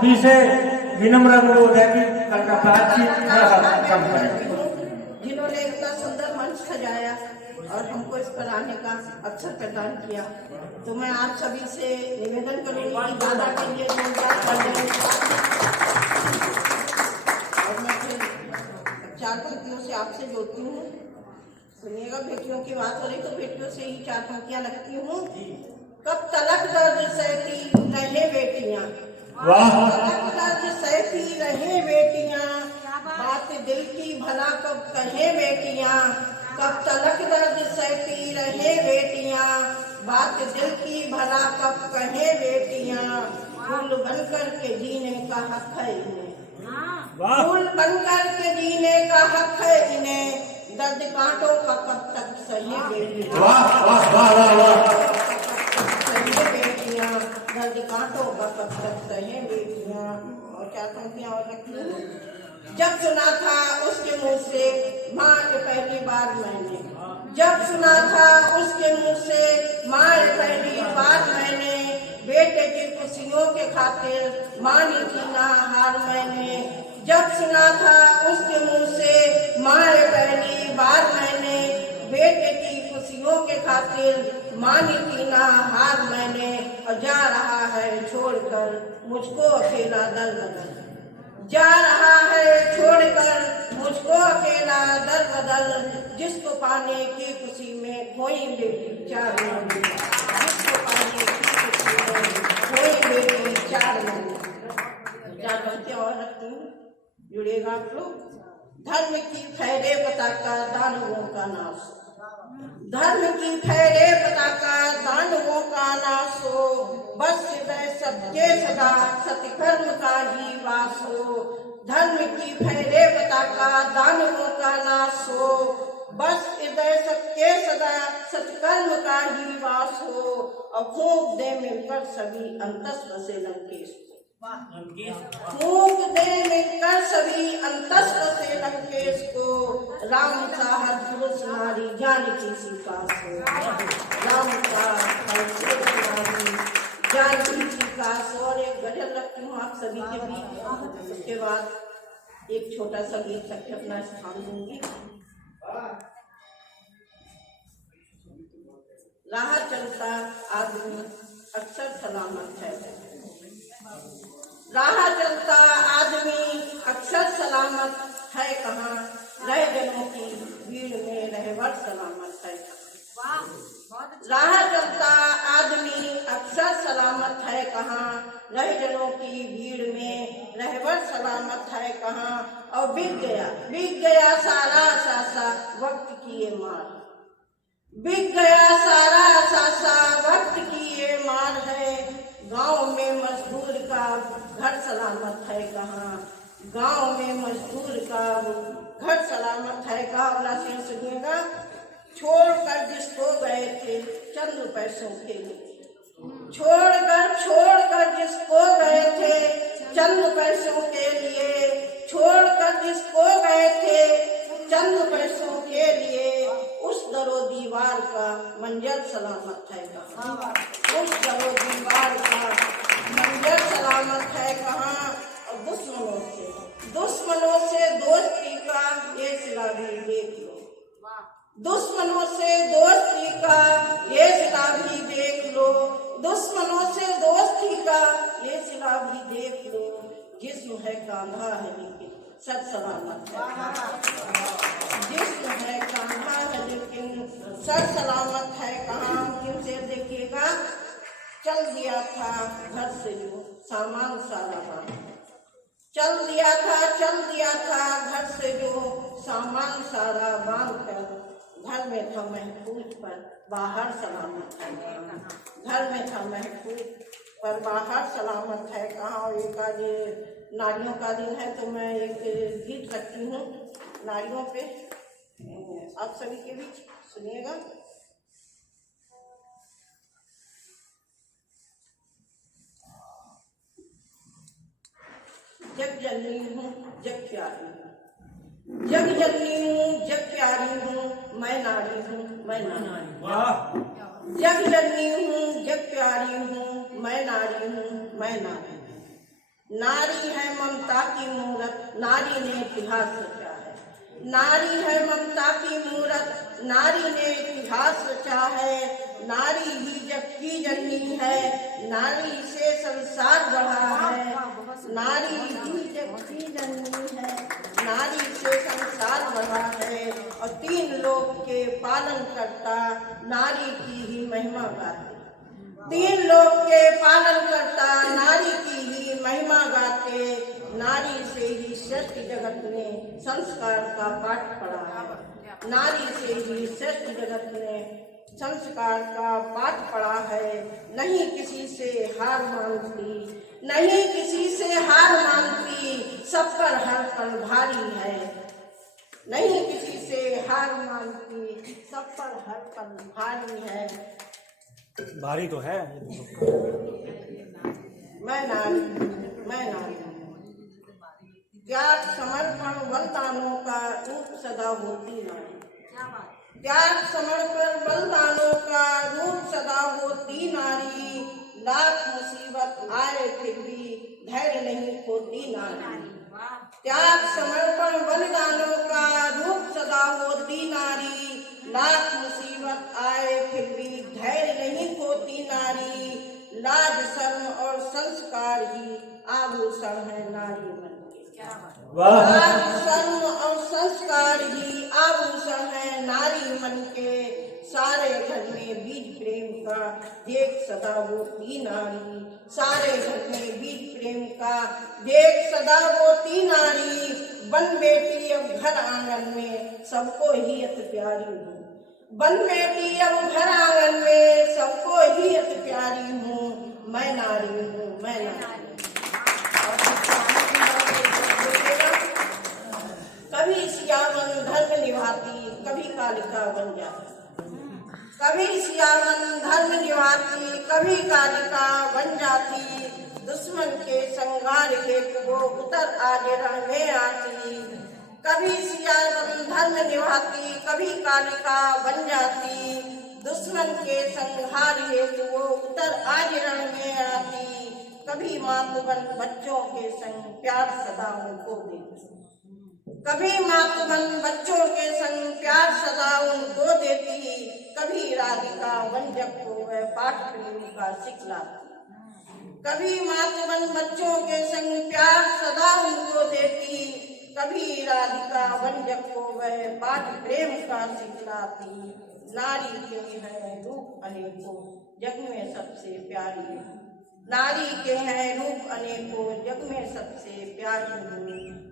सभी से विनम्र अनुरोध है कि अपना बातचीत थोड़ा सा कम करें। जिन्होंने इतना सुंदर मंच सजाया और हमको इस पर आने का अवसर प्रदान किया, तो मैं आप सभी से निवेदन करूंगी कि दादा के लिए जोरदार तालियां। और मैं फिर 4 पंक्तियों से आपसे जोड़ती हूँ। सुनिएगा, बेटियों की बात हो रही तो बेटियों से ही 4 पंक्तियां लगती हूँ। कब तलक दर्द सहती रहे बेटियां, तलक दर्द सहती रहे बेटियां, बात दिल की भला कब कहे बेटियां। कब तलक दर्द सहती रहे बेटियां, बात दिल की भला कब कहे बेटियां। फूल बनकर के जीने का हक है इन्हें, फूल बनकर के जीने का हक है इन्हें। दर्द कांटों का कब तक सही बेटियां, सही बेटियां, दर्द कांटों का कब तक सही बेटियां। और 4 पंक्तियां और रखी। जब सुना था उसके मुंह से माँ के पहली बार मैंने, जब सुना था उसके मुंह से माँ के पहली बार मैंने, बेटे की खुशियों के खातिर मानी थी ना हार मैंने। जब सुना था उसके मुंह से माँ के पहली बार मैंने, बेटे की खुशियों के खातिर मानी थी ना हार मैंने। और जा रहा है छोड़कर मुझको अकेला दर बदल, जा रहा है छोड़कर मुझको अकेला दर बदल। जिसको पाने की खुशी में खोई बेटी 4 महीने, जिसको पाने की खुशी में खोई बेटी 4 महीने। 4 पंक्तियां और रखती हूँ, जुड़ेगा आप लोग। धर्म की फहरे पताका दानवों का नाश, धर्म की फहरे पताका दानवों का नाश हो। बस हृदय सबके सदा सत्कर्म का ही वास हो। धर्म की फहरे पताका दानवों का नाश हो। बस हृदय सबके सदा सत्कर्म का ही वास हो। और फूंक दे मिलकर सभी अंतस बसे लंकेश, फूंक दे मिलकर सभी अंतस बसे लंकेश को। राम का हर पुरुष नारी जानकी सी पास हो, राम का हर पुरुष नारी जानकी सी पास। और एक गजल रखती हूँ आप सभी के बीच, उसके बाद एक छोटा सा गीत करके अपना स्थान दूंगी। राह चलता आदमी अक्सर सलामत है, राह चलता आदमी अक्सर सलामत है कहाँ। रह जनों की भीड़ में रहवर सलामत है कहाँ। राह चलता आदमी अक्सर सलामत है कहाँ। रह जनों की भीड़ में रहवर सलामत है कहाँ। और बिक गया सारा सासा वक्त की ये मार, बिक गया सारा सासा वक्त की ये मार है। गांव में मजदूर का घर सलामत है कहाँ, गांव में मजदूर का घर सलामत है कहाँ। वाला शेर सुनिएगा। छोड़कर जिसको गए थे चंद पैसों के लिए, छोड़कर जिसको गए थे चंद पैसों के लिए, छोड़कर जिसको गए थे चंद पैसों के लिए। उस दरो दीवार का मंजर सलामत है कहाँ, उस दरो दीवार का मंजर सलामत है कहाँ। और दुश्मनों से दोस्ती का ये सिला भी देख लो, दुश्मनों से दोस्ती का ये सिला भी देख लो, दुश्मनों से दोस्ती का ये सिला भी देख लो। जिस्म है कांधा है लेकिन सच सलामत है, जिस्म है कांधा है लेकिन सच सलामत है कहाँ। अंतिम शेर देखिएगा। चल दिया था घर से जो सामान सारा बांध, चल दिया था घर से जो सामान सारा बांध कर। घर में था महफूज पर बाहर सलामत है कहाँ, घर में था महफूज पर बाहर सलामत है कहाँ। और एक आज नारियों का दिन है तो मैं एक गीत रखती हूँ नारियों पे, आप सभी के बीच सुनिएगा। जग जननी हूँ जग प्यारी हूँ, जग जननी हूँ जग प्यारी हूँ, मैं नारी हूँ मैं नारी, जग जननी हूँ जग प्यारी हूँ, मैं नारी हूँ मैं नारी। नारी है ममता की मूरत, नारी ने इतिहास रचा है। नारी है ममता की मूरत, नारी ने इतिहास रचा है। नारी ही जग की जननी है, नारी से संसार बढ़ा है। नारी ही जग की जननी है, नारी से संसार बढ़ा है। और तीन लोक के पालन करता, नारी की ही महिमा गाते। तीन लोक के पालन करता, नारी की ही महिमा गाते। नारी से ही सृष्टि जगत ने संस्कार का पाठ पढ़ा है। नारी से ही सृष्टि जगत ने संस्कार का पाठ पढ़ा है। नहीं किसी से हार मानती, नहीं किसी से हार मानती, सब पर हर पल भारी है। नहीं किसी से हार मानती, सब पर हर पल भारी है। भारी तो है। मैं नारी, मैं नारी त्याग समर्पण बलिदानों का रूप सदा होती नारी। त्याग समर्पण बलिदानों का रूप सदा होती नारी। लाख मुसीबत आए फिर भी धैर्य नहीं खोती नारी। त्याग समर्पण बलिदानों का रूप सदा होती नारी। लाख मुसीबत आए फिर भी धैर्य नहीं खोती नारी। लाज शर्म और संस्कार ही आभूषण है नारी मन के। लाज शर्म और संस्कार ही आभूषण है नारी मन के। सारे घर में बीज प्रेम का देख सदा बोती नारी। सारे घर में बीज प्रेम का देख सदा बोती नारी। बन बेटी अब घर आंगन में सबको ही अति प्यारी हूँ। बन बेटी अब घर आंगन में सबको ही अति प्यारी हूँ। मैं नारी हूँ, मैं नारी। कभी सियावन धर्म निभाती, कभी कालिका बन जाती। कभी सियावन धर्म निभाती, कभी कालिका बन जाती। दुश्मन के संगार हेतु वो उतर आज रण में आती। कभी सियावन धर्म निभाती, कभी कालिका बन जाती। दुश्मन के संहार हेतु वो उतर आज रण में आती। कभी मातृबन बच्चों के संग प्यार सदा उनको देती। कभी मातृबन बच्चों के संग प्यार सदा उनको देती। कभी राधिका वंजक को वह पाठ प्रेम का सिखलाती। कभी मातृबन बच्चों के संग प्यार सदा उनको देती। कभी राधिका वंजक को वह पाठ प्रेम का सिखलाती। नारी के हैं रूप अनेकों, जग में सबसे प्यारी है। नारी के हैं रूप अनेकों, जग में सबसे प्यारी हूँ।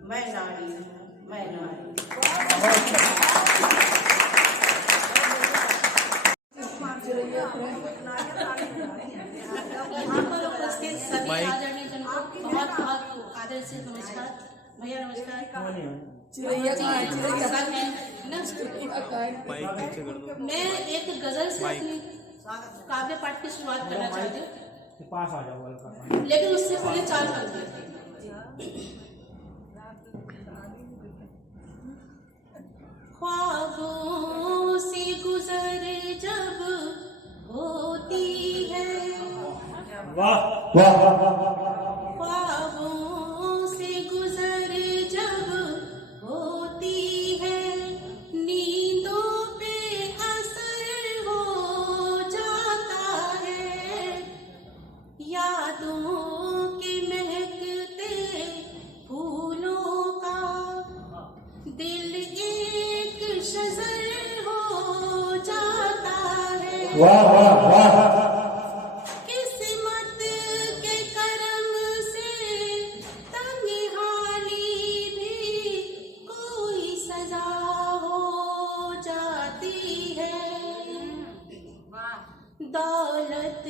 मैं नारी हूँ, मैं नारी। यहाँ पर उपस्थित सभी आदरणीय जन को बहुत बहुत आदर से नमस्कार। भैया नमस्कार। मैं एक गजल से अपनी काव्य पाठ की शुरुआत करना चाहती हूँ, पास आ जाओ, लेकिन उससे पहले 4 पंक्ति। ख्वाबों से गुजर जब होती है, वाह वाह ख्वाबों से गुजर जब होती है, नींदों पे असर हो जाता है। यादों के महकते फूलों का दिल एक शजर हो जाता है। वाह वाह वाह। किस्मत के करम से तन्हाई भी कोई सजा हो जाती है। दौलत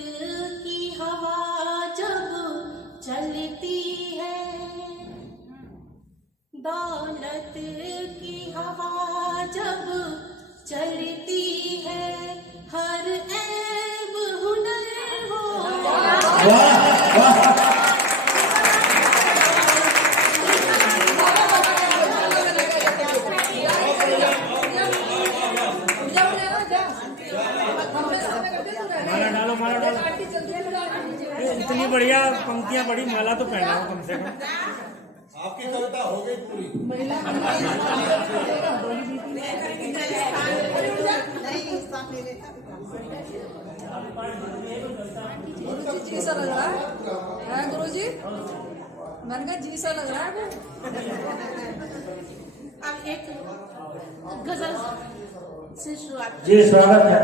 की हवा जब चलती है, दौलत की हवा जब चलती है, हर ऐब हुनर हो। वाह वाह। माला डालो, माला डालो। इतनी बढ़िया पंक्तियां पढ़ी, माला तो पहनाओ कम से कम। आपकी कविता हो गई पूरी। जी सा लग रहा है गुरु जी, मैंने कहा जी सा लग रहा है। अब एक गजल से शुरुआत। जी स्वागत है।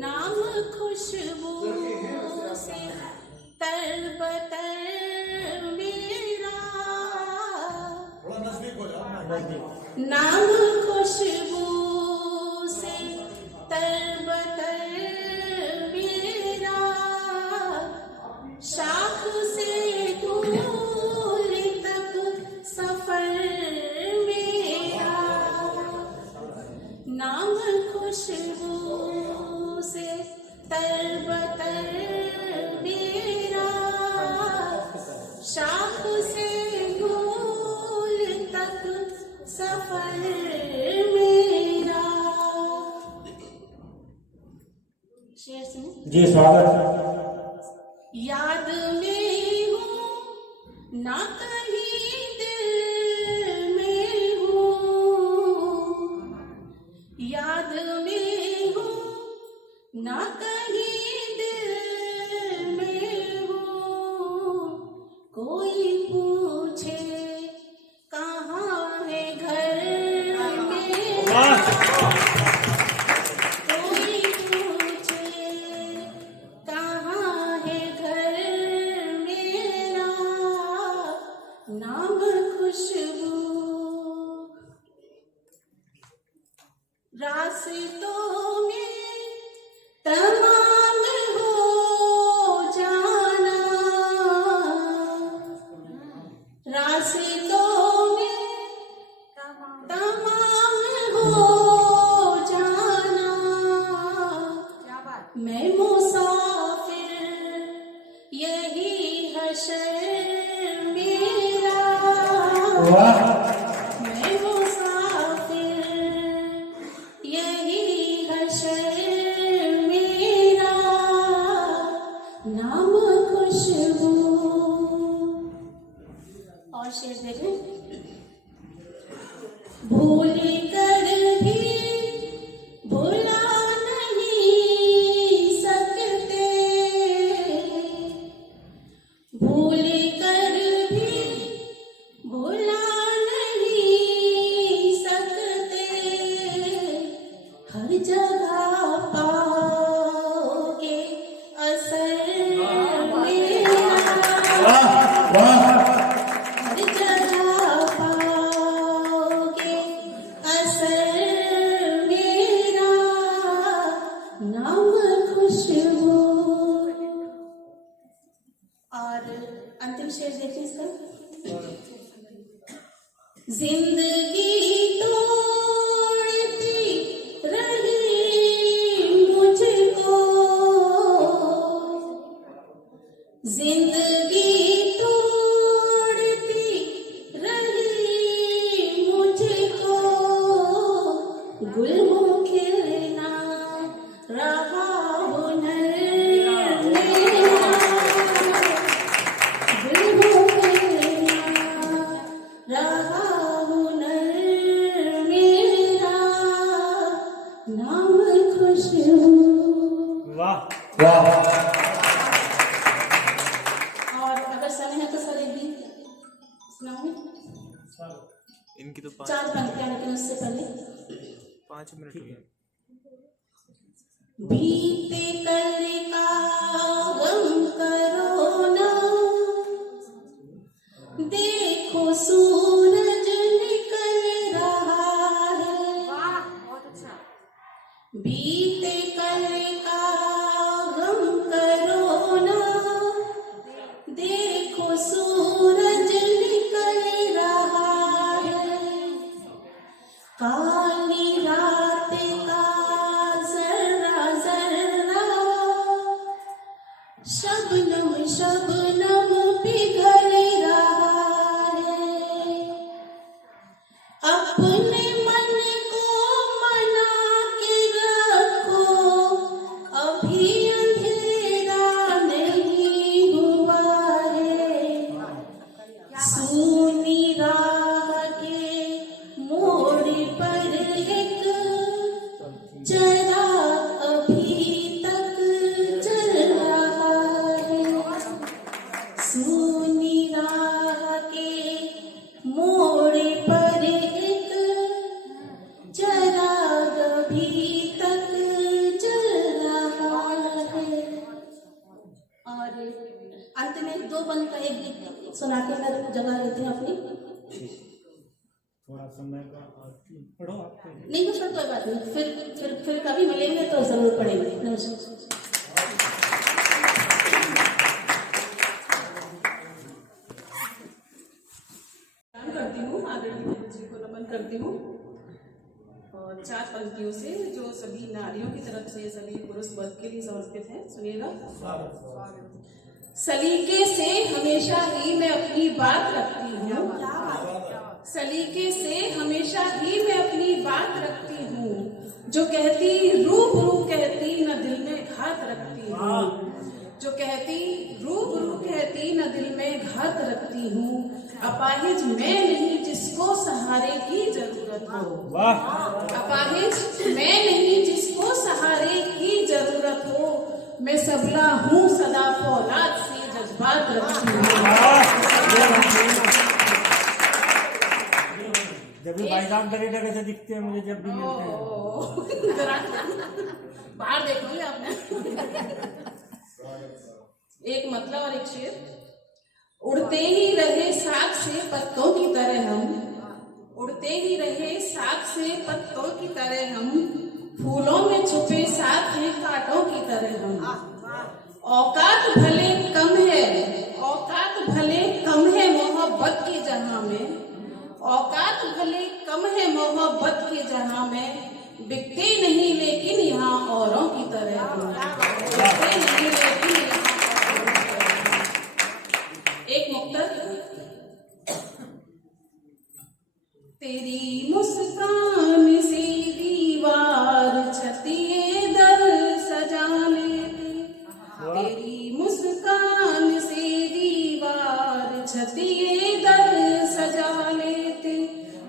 नाम खुशबू से तरबतर मेरा, थोड़ा नजदीक हो जाओ। नाम खुशबू से तरबतर मेरा, शाख से दूर तक सफर मेरा, नाम खुशबू से तरबतर मेरा, शाख से दूर तक सफर मेरा। शेर सुनिए। जी स्वागत है। याद में हूँ ना कहीं दिल में हूँ, याद में हूँ ना कहीं दिल में हूँ, कोई पूछे कहाँ है घर मेरा, कोई पूछे कहाँ है घर मेरा, नाम खुशबू। रास्तों में तमाम हो जाना, रास्तों में तमाम हो जाना, मैं मुसाफिर यही हशर मेरा, वाह मैं मुसाफिर यही हशर मेरा, नाम खुशबू। और शेर देखें। भूल कर भी भुला नहीं सकते, भूल कर भी भुला नहीं सकते, हर जगह पाओगे असर मेरा, वाह वाह। हर जगह पाओगे असर मेरा, नाम खुशबू। और अंतिम शेर देखिए इसका। जिंदगी तोड़ती रही मुझको, जिंदगी तोड़ती रही मुझको, गुल खिलना रहा हुनर मेरा, गुल खिलना रहा हुनर मेरा, नाम खुशबू। वाह वाह। और अगर समय है तो सर एक गीत सुनाऊंगी। इनकी तो 4 पंक्तियां, लेकिन उससे पहले 5 मिनट हुए। बीते कल का गम करो ना, देखो सूरज निकल रहा है, बीते कल का गम करो ना, देखो सूरज निकल रहा है, काली रात का जर्रा जर्रा, शबनम शबनम पिघल रहा है, अपने मन को मना के रखो अभी तक चल रहा है। और अंत में 2 बंद का एक गीत सुना के मैं जगह लेती हूँ अपनी। थोड़ा समय का पढ़ो आप। नहीं तो फिर कोई बात नहीं, फिर कभी मिलेंगे तो जरूर पढ़ेंगे। नमस्कार। करती हूँ, आदरणीय गुरु जी को नमन करती हूँ। और 4 पंक्तियों से जो सभी नारियों की तरफ से सभी पुरुष वर्ग के लिए समर्पित है, सुनिएगा। सलीके से हमेशा ही मैं अपनी बात रखती हूँ, सलीके से हमेशा ही मैं अपनी बात रखती हूँ, जो कहती रूबरू कहती न दिल में घात रखती हूँ, जो कहती रूबरू कहती न दिल में घात रखती हूँ। अपाहिज मैं नहीं जिसको सहारे की जरूरत हो, अपाहिज मैं नहीं जिसको सहारे की जरूरत हो, मैं सबला हूँ सदा फौलाद से जज्बात रखती हूँ। जब भी भाईजान डरे से दिखते हैं मुझे, जब भी मिलते हैं। बाहर देख लिया आपने। एक मतलब और एक शेर। उड़ते ही रहे साग से पत्तों की तरह हम, उड़ते ही रहे साग से पत्तों की तरह हम, फूलों में छुपे साथ हैं कांटों की तरह हम। औकात भले कम है, औकात भले कम है मोहब्बत के जहां में, औकात भले कम है मोहब्बत के जहां में, बिकते नहीं लेकिन यहाँ औरों की तरह हम, बिकते नहीं लेकिन यहाँ। एक मुक्तक। तेरी मुस्कान से दीवार छतिए दर सजा लेते, तेरी मुस्कान से दीवार छतिए दर सजा लेते,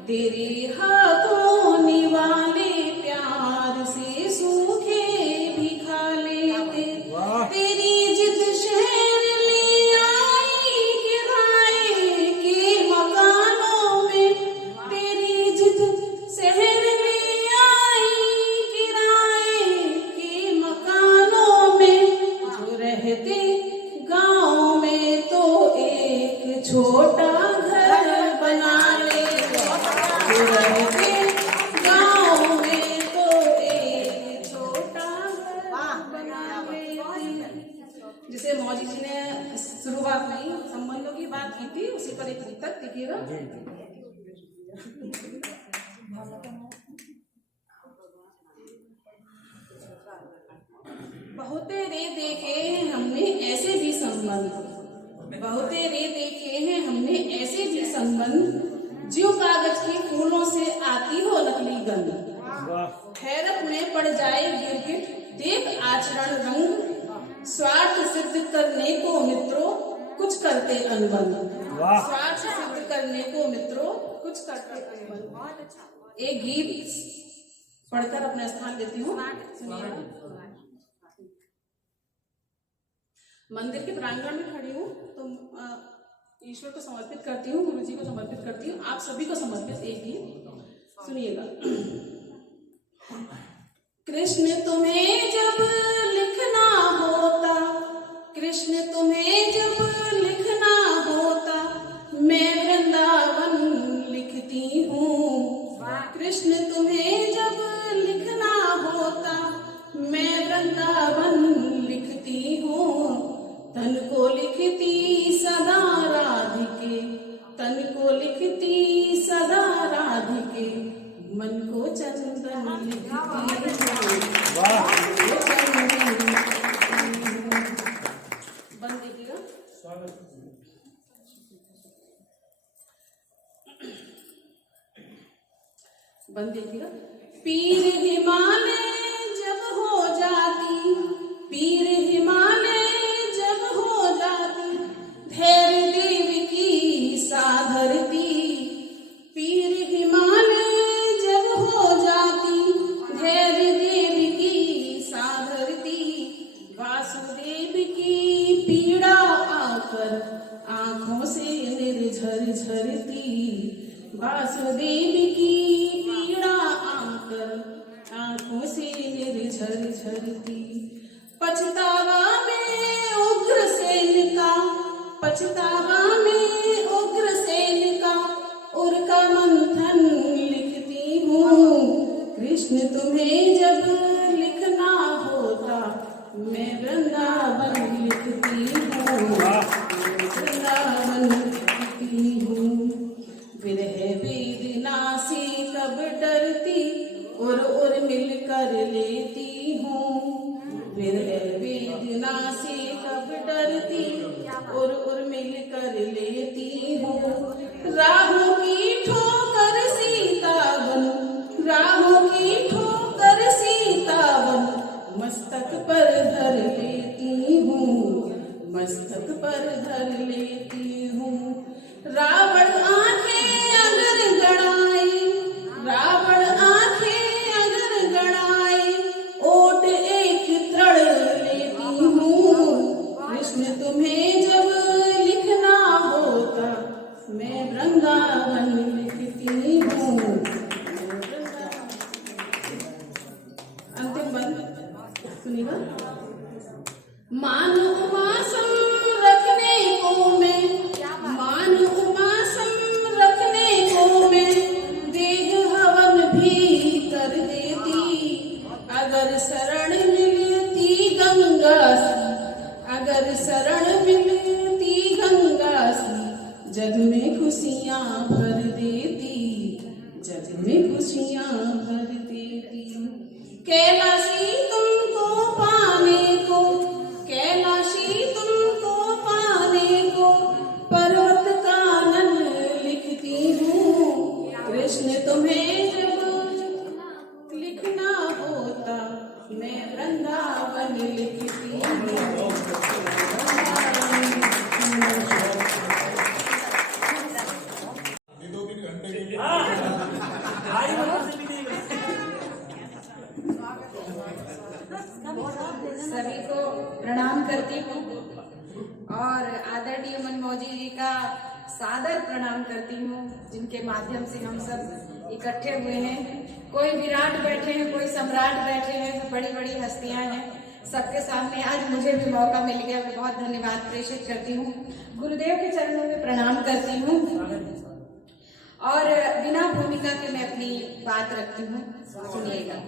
तेरे हाथों निवाले प्यार से सूखे भी खा लेते, तेरी जिद शहर ले आई किराए के मकानों में, तेरी जिद शहर ले आई किराए के मकानों में, जो रहते गाँव में तो एक छोटा घर बना लेते, जो रहते गाँव में तो एक छोटा घर बना लेते। जिसे मौजी जी ने शुरुआत में संबंधों की बात की थी, उसी पर एक मुक्तक देखिएगा। बहुतेरे देखे हैं हमने ऐसे भी संबंध, बहुतेरे देखे हैं हमने ऐसे भी संबंध, जो कागज के फूलों से आती हो नकली गंध, हैरत में पड़ जाए गिरगिट देख आचरण रंग, स्वार्थ सिद्ध करने को मित्रों कुछ करते अनबन, स्वार्थ सिद्ध करने को मित्रों कुछ करते अनबन। एक गीत पढ़कर अपना स्थान देती हूँ, सुनिएगा। मंदिर के प्रांगण में खड़ी हूँ तो ईश्वर को समर्पित करती हूँ, गुरु जी को समर्पित करती हूँ, आप सभी को समर्पित एक गीत सुनिएगा। कृष्ण तुम्हें जब लिखना होता, कृष्ण तुम्हें जब लिखना होता, मैं वृंदावन लिखती हूँ, कृष्ण तुम्हें जब लिखना होता, मैं वृंदावन लिखती हूँ, तन को लिखती सदा राधिके, तन को लिखती सदा राधिके, मन को चंदन लिखती बंद देखिएगा। बंद देखिएगा। पीर हिमालय जब हो जाती, पीर हिमालय जब हो जाती, धैर्य देव की साधरती, पीर हिमालय जब हो जाती, धैर्य देव की साधरती, वासुदेव की पीड़ा आकर आंखों से निर्झर झरती, वासुदेव की पीड़ा आकर आंखों छर छरती। पछतावा में उग्रसेन का, पछतावा में उग्रसेन का उर का मंथन लिखती हूँ। कृष्ण तुम्हें जब लिखना होता मैं वृंदावन लिखती हूँ, वृंदावन लिखती हूँ। विरह वेदना से कब डरती और मिलकर लेती हूँ। विरह वेदना से कब डरती और मिलकर लेती हूँ। राहों की ठोकर सीता बनूं, राहों की ठोकर सीता बनूं, मस्तक पर धर लेती हूँ, मस्तक पर धर लेती हूँ। रावण आंखें अगर गड़ाए, रावण आंखें अगर गड़ाए, ओट एक तृण लेती हूँ। कृष्ण तुम्हें जब लिखना होता मैं वृंदावन लिखती हूँ। अंतिम बंद सुनिएगा। मान उमासम रखने को मैं, मान उमासम रखने को मैं देह हवन भी कर देती। अगर शरण मिलती गंगा सी, अगर शरण मिलती गंगा सी, जग में खुशियाँ भर देती, जग में खुशियाँ भर देती। कैलाशी तुमको पाने को, कैलाशी तुमको पाने को पर्वत कानन लिखती हूँ। कृष्ण तुम्हें जब लिखना होता मैं वृंदावन लिखती हूँ। ये 2-3 घंटे के लिए भाई बहन से भी नहीं मिलते। सभी को प्रणाम करती हूँ और आदरणीय मनमोजी जी का सादर प्रणाम करती हूँ, जिनके माध्यम से हम सब इकट्ठे हुए हैं। कोई विराट बैठे हैं, कोई सम्राट बैठे हैं, बड़ी बड़ी हस्तियां हैं। सबके सामने आज मुझे भी मौका मिल गया, मैं बहुत धन्यवाद प्रेषित करती हूँ। गुरुदेव के चरणों में प्रणाम करती हूँ और बिना भूमिका के मैं अपनी बात रखती हूँ। सुनिएगा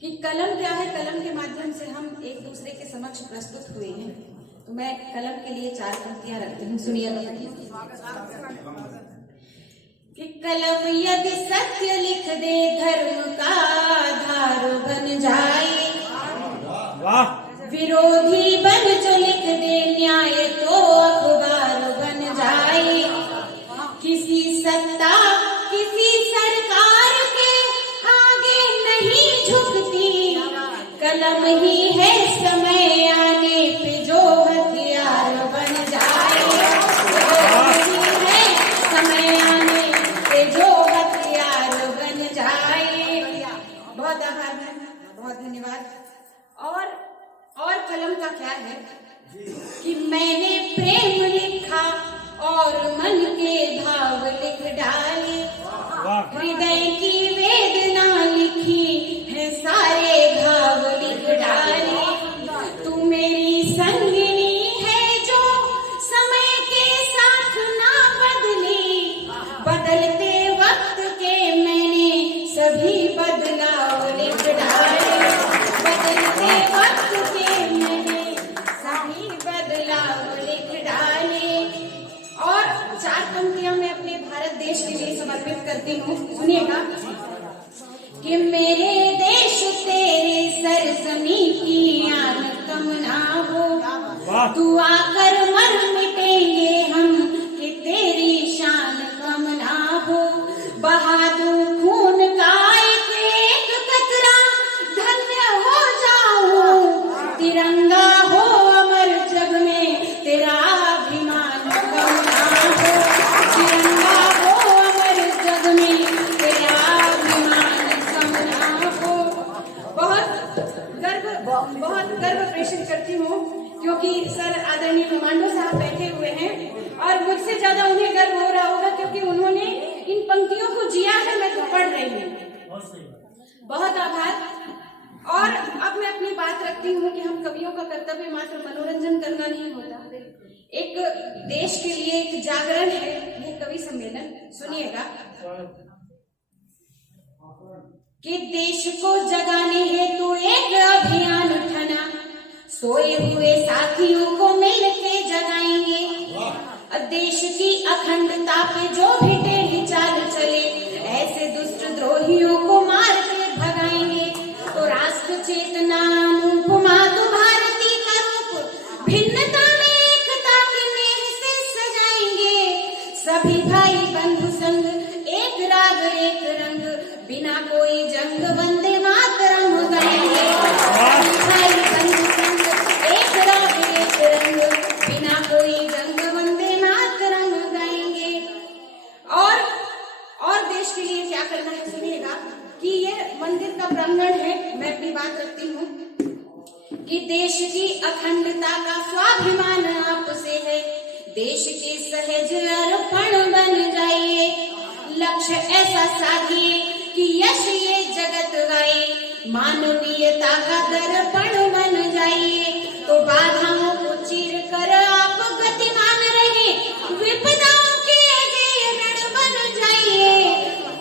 कि कलम क्या है। कलम के माध्यम से हम एक दूसरे के समक्ष प्रस्तुत हुए हैं, तो मैं कलम के लिए 4 पंक्तियां रखती हूँ। सुनिएगा कि कलम यदि सत्य लिख दे धर्म का आधार बन जाए, विरोधी बन जो लिख दे न्याय तो अखबार बन जाए। किसी सत्ता किसी सरकार के आगे नहीं झुकती, कलम ही है समय आने पे जो हथियार बन जाए। कलम ही है समय आने पे जो हथियार बन जाए। बहुत आभार मैम, बहुत धन्यवाद। और कलम का क्या है कि मैंने प्रेम लिखा और मन के भाव लिख डाले, हृदय की वेदना लिखी है सारे घाव लिख डाले। तू मेरी संगिनी है जो समय के साथ ना बदली, बदलते वक्त के मैंने सभी बदलाव लिख डाले, बदलते वक्त के मैंने सभी बदलाव लिख डाले। और 4 पंक्तियां मैं अपने भारत देश के लिए समर्पित करती हूँ। सुनिएगा कि मेरे देश तेरे सरजमी की आन कम ना हो, तू आकर मर मिटेंगे हम कि तेरी शान कम ना हो। बहादुर खून का एक कतरा धन्य हो जाऊं, तिरंगा हो अमर जग में तेरा अभिमान कम ना हो, तिरंगा हो अमर जग में तेरा अभिमान कम ना हो। बहुत गर्व प्रेषित करती हूँ, क्योंकि सर आदरणीय कमांडो साहब बैठे हुए हैं और मुझसे ज्यादा उन्हें गर्व हो रहा होगा, क्योंकि उन्होंने इन पंक्तियों को जिया है, मैं तो पढ़ रही हूँ। बहुत आभार। और अब मैं अपनी बात रखती हूँ कि हम कवियों का कर्तव्य मात्र मनोरंजन करना नहीं होता, एक देश के लिए एक जागरण है ये कवि सम्मेलन। सुनिएगा कि देश को जगाने हेतु एक अभियान उठाना, सोए हुए साथियों को मिलके जगाएंगे। देश की अखंडता पे जो भी टेढ़ी चाल चले, ऐसे दुष्ट द्रोहियों को मार के भगाएंगे। तो राष्ट्र चेतना अनुपमा तो भारती का रूप, भिन्नता में एकता की मेह से सजाएंगे। सभी भाई बंधु संग एक राग एक रंग, बिना कोई जंग वंदे मातरम गाएंगे। सभी भाई बंधु संग एक राग एक रंग, बिना कोई जंग वंदे मातरम गाएंगे। और देश के लिए क्या करना है सुनिएगा कि ये मंदिर का प्रांगण है। मैं अपनी बात रखती हूँ कि देश की अखंडता का स्वाभिमान आपसे है, देश के सहज अर्पण बन जाइए। लक्ष्य ऐसा साधिए कि यश ये जगत गाए, मानवीयता का दर्पण बन जाइए। तो बाधाओं को चीर कर आप गतिमान रहे, विपदाओं के अजय रण बन जाइए।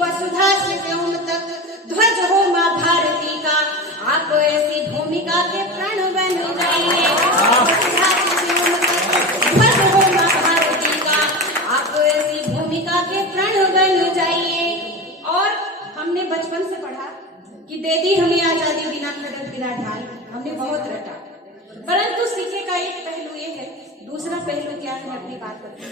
वसुधा से व्योम तक ध्वज हो माँ भारती का, आप ऐसी भूमिका के प्रण बन जाइए। वसुधा से व्योम तक ध्वज हो माँ भारती का, आप ऐसी भूमिका के प्रण बन जाइए। और हमने बचपन से पढ़ा कि दे दी हमें आजादी बिना खड़ग बिना ढाल, हमने बहुत रटा, परंतु सिक्के का एक पहलू ये है, दूसरा पहलू क्या है अपनी बात करते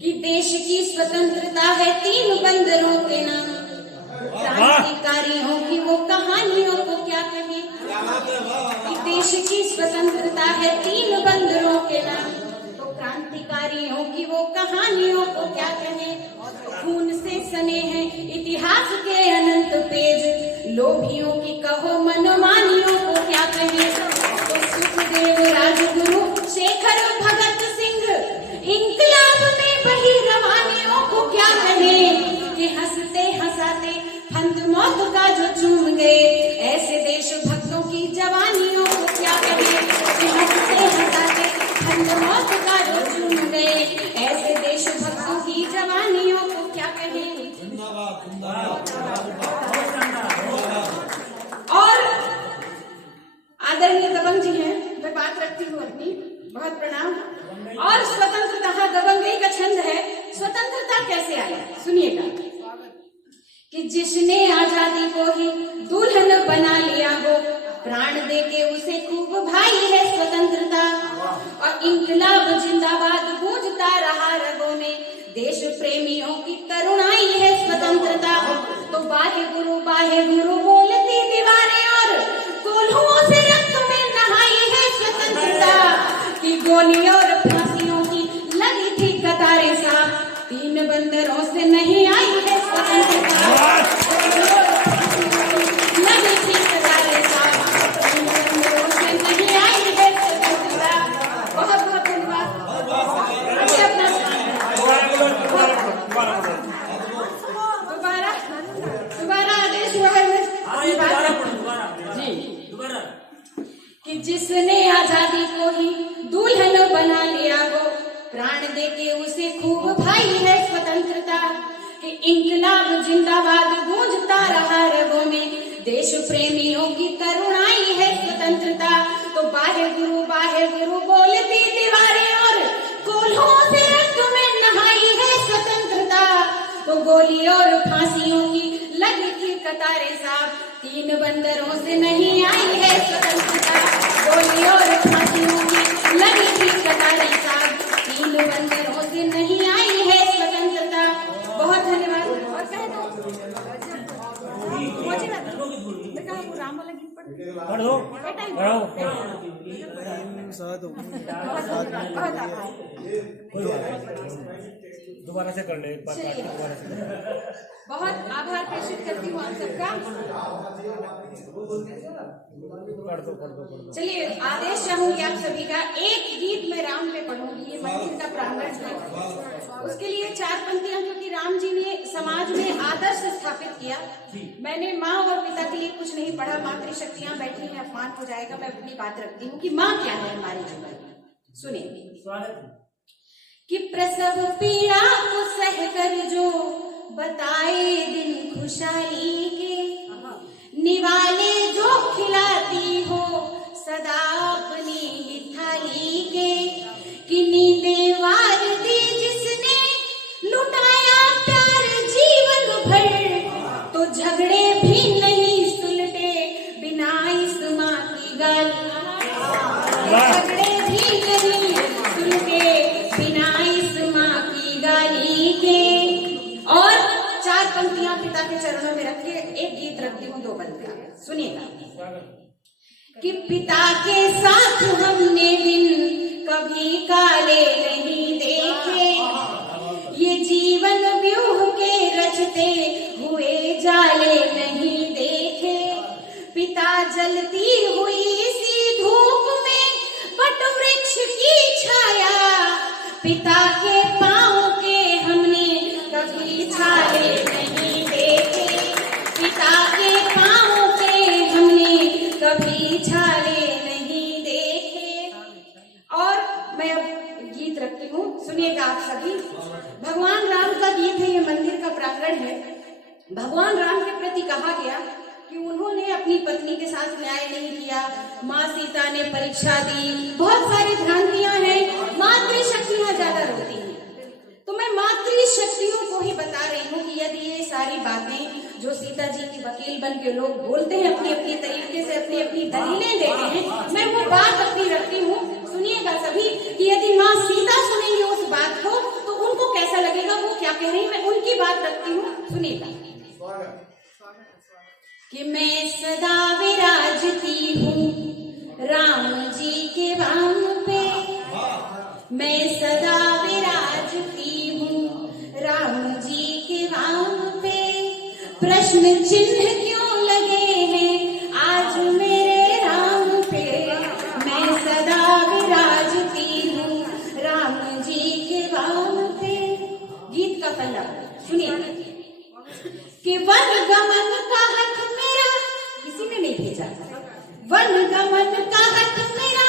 कि देश की स्वतंत्रता है 3 बंदरों के नाम, क्रांतिकारियों की वो कहानियों को क्या कहें। कि देश की स्वतंत्रता है 3 बंदरों के नाम, तो क्रांतिकारियों की वो कहानियों को क्या कहें। खून से सने हैं इतिहास के अनंत पेज, लोभियों की कहो मनमानियों को क्या कहें। तो सुखदेव राजगुरु शेखर भगत सिंह इंकलाब में बही रवानियों को क्या कहें। कि हंसते हंसाते फंद मौत का जो चूम गए, ऐसे देशभक्तों की जवानियों को क्या कहें। कि हंसते हंसाते फंद मौत का जो चूम गए, ऐसे देशभक्तों की जवानियों को क्या कहें। और आदरणीय दबंग जी हैं, मैं बात रखती हूँ अपनी, बहुत प्रणाम। और स्वतंत्रता दबंगई का छंद है, स्वतंत्रता कैसे आई सुनिएगा कि जिसने आजादी को ही दुल्हन बना लिया हो, प्राण देके उसे खूब भाई है स्वतंत्रता। और इंकलाब जिंदाबाद गूंजता रहा रगों में, देश प्रेमियों की करुणाई है स्वतंत्रता। तो बाहे गुरु बोलती दीवारें और कोल्हुओं से रक्त में नहाई है स्वतंत्रता। कि गोली और फांसियों की लगी थी कतारें साफ, 3 बंदरों से नहीं आई है स्वतंत्रता। लगी थी कतारें साफ, 3 बंदरों से नहीं आई है स्वतंत्रता। बहुत बहुत धन्यवाद। अपना दोबारा आदेश हुआ है कि जिसने आजादी को ही दुल्हन बना लिया हो, प्राण देके उसे खूब भाई है स्वतंत्रता। कि इंकलाब जिंदाबाद गूंजता रहा रगों में, देश प्रेमियों की करुणाई है स्वतंत्रता। तो बाहे गुरु बोलती दीवारें और कोल्हुओं से रक्त में नहाई है स्वतंत्रता। तो गोली और फांसियों की लगी थी कतारें साफ, 3 बंदरों से नहीं आई है स्वतंत्रता। गोली और फांसियों की लगी थी कतारें साफ, 3 बंदरों से नहीं आई है स्वतंत्रता। बहुत धन्यवाद। और कह दो राम वाला गीत पढ़ दो, दोबारा से कर ले, एक बार काट के दोबारा से। बहुत आभार प्रेषित करती हूँ आप सबका। कर दो। चलिए आदेश चाहूंगी आप सभी का, एक गीत मैं राम पे पढ़ूंगी, ये मंदिर का प्रांगण है, उसके लिए 4 पंक्तियां, क्योंकि राम जी ने समाज में आदर्श स्थापित किया। जी। मैंने माँ और पिता के लिए कुछ नहीं पढ़ा, मातृशक्तियां बैठी हैं, अपमान हो जाएगा। मैं अपनी बात रखती हूँ कि माँ क्या है हमारे जीवन में। सुनिए स्वागत है। कि प्रसव पीड़ा को सहकर जो बताए दिन खुशहाली के, निवाले जो खिलाती हो सदा अपनी ही थाली के, कि नींदे वार दी जिसने लुटाया प्यार जीवन भर, तो झगड़े भी नहीं सुलटे बिना इस माँ की गाली, झगड़े भी नहीं सुलटे बिना इस माँ की गाली के। और 4 पंक्तियां पिता के चरणों में रख के एक गीत रखती हूँ, 2 पंक्तियां सुनिएगा। कि पिता के साथ हमने दिन कभी काले नहीं देखे, ये जीवन व्यूह के रचते हुए जाले नहीं देखे, पिता जलती हुई इसी धूप में वट वृक्ष की छाया, पिता के पाँव के हमने कभी छाले नहीं देखे, पिता के पाँव के हमने कभी छाले नहीं देखे। और मैं अब गीत रखती हूँ, सुनिएगा आप सभी। भगवान राम का गीत है, ये मंदिर का प्रांगण है। भगवान राम के प्रति कहा गया कि उन्होंने अपनी पत्नी के साथ न्याय नहीं किया, माँ सीता ने परीक्षा दी, बहुत सारी भ्रांतियां हैं, मातृशक्तियां ज्यादा रोती हैं। तो मैं मातृशक्तियों को ही बता रही हूँ कि यदि ये सारी बातें जो सीता जी की वकील बन के लोग बोलते हैं, अपनी अपनी तरीके से अपनी अपनी दलीलें देते हैं, मैं वो बात अपनी रखती हूँ। सुनिएगा सभी कि यदि माँ सीता सुनेंगे उस बात को तो उनको कैसा लगेगा, वो क्या कह रही, मैं उनकी बात रखती हूँ, सुनिएगा। कि मैं सदा विराजती हूँ राम जी के वाम पे, मैं सदा विराजती हूँ राम जी के वाम पे, प्रश्न चिन्ह क्यों लगे हैं आज मेरे राम पे, मैं सदा विराजती हूँ राम जी के वाम पे। गीत का पल्ला सुनिए। कि वन गमन का हक मेरा, किसी ने नहीं भेजा, वन गमन का हक मेरा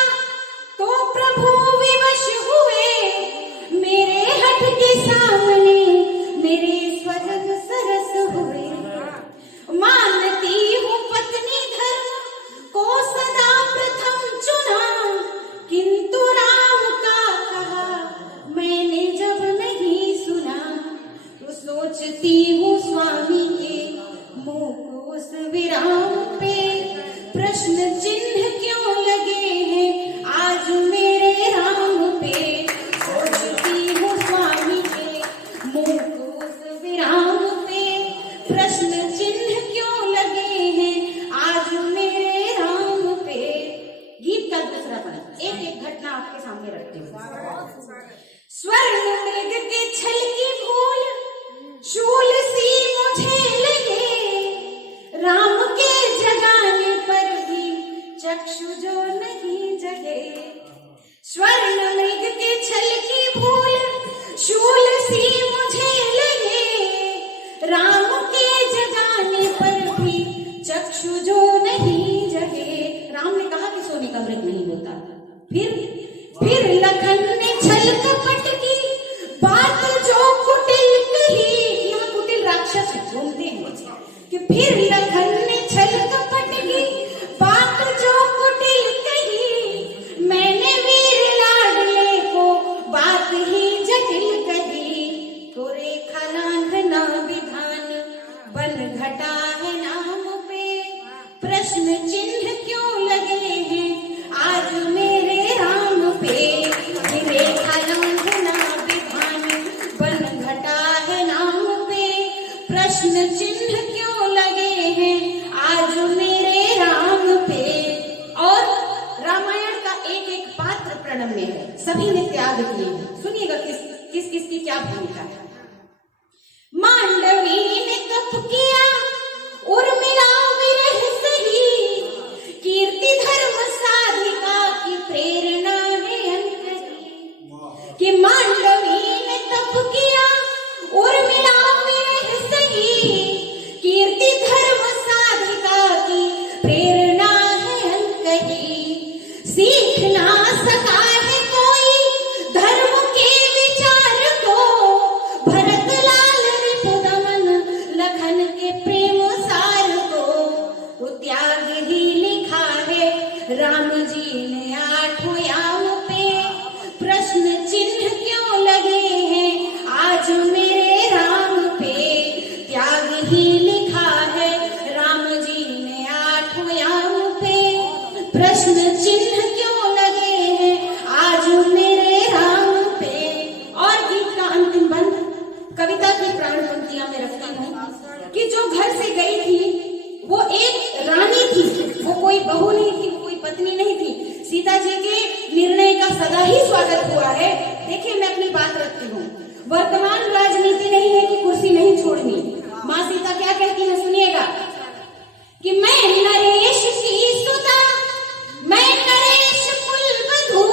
तो प्रभु विवश हुए, मेरे हट के सामने मेरे स्वजन सरस हुए, मानती हूँ पत्नी धर्म को सदा प्रथम चुना, किंतु राम का कहा मैंने जब नहीं सुना, तो सोचती हूँ स्वामी के मुंह को उस विराम पे, प्रश्न चिन्ह क्यों लगे हैं आज मेरे राम पे, सोचती हूँ स्वामी के मुंह को उस विराम पे, प्रश्न चिन्ह क्यों लगे हैं आज मेरे राम पे। गीत का दूसरा पद, एक एक घटना आपके सामने रखती हूँ। स्वर्ण मृग के छल की फूल शूल सी मुझे लगे, राम के जगाने पर भी चक्षु जो नहीं जगे, स्वर्ण मृग के छल की फूल शूल सी मुझे लगे, राम के जगाने पर भी चक्षु जो नहीं जगे। राम ने कहा कि सोने का मृग नहीं होता। फिर लखन ने छल कपट की बात जो कुटिल कही, यहाँ कुटिल राक्षस घूमते हैं, कि फिर लखन ने छल कपट की बात जो कुटिल कही, मैंने वीर लाडले को बात ही जटिल कही, तो रेखा लांघना विधान बन घटा है नाम पे, प्रश्न चिन्ह क्यों लगे हैं आज मेरे राम पे, रेखा लांघना विधान बन घटा है नाम पे, प्रश्न चिन्ह क्यों लगे हैं आज मेरे राम पे। और रामायण का एक एक पात्र प्रणम्य है, सभी ने त्याग किए। सुनिएगा किस की क्या भूमिका है। मांडवी ने तप किया उर्मिला विरह सही, कीर्ति धर्म साधिका की प्रेरणा है अंतरी, कि मांडवी ने तप किया उर्मिला विरह सही, के प्रेम सार को वो त्याग ही लिखा है राम जी ने 8 याम पे। प्रश्न चिन्ह क्यों लगे हैं आज मेरे राम पे, त्याग ही लिखा है राम जी ने 8 याम पे। प्रश्न चिन्ह क्यों लगे हैं आज मेरे राम पे। और गीत का अंतिम बंद कविता की प्राण पंक्तियां में रखती हूँ कि जो घर से गई थी वो एक रानी थी, वो कोई बहू नहीं थी, कोई पत्नी नहीं थी। सीता जी के निर्णय का सदा ही स्वागत हुआ है। देखिए मैं अपनी बात रखती हूँ, वर्तमान राजनीति नहीं है कि कुर्सी नहीं छोड़नी। माँ सीता क्या कहती है सुनिएगा कि मैं नरेश की सुता, मैं नरेश कुलवधू,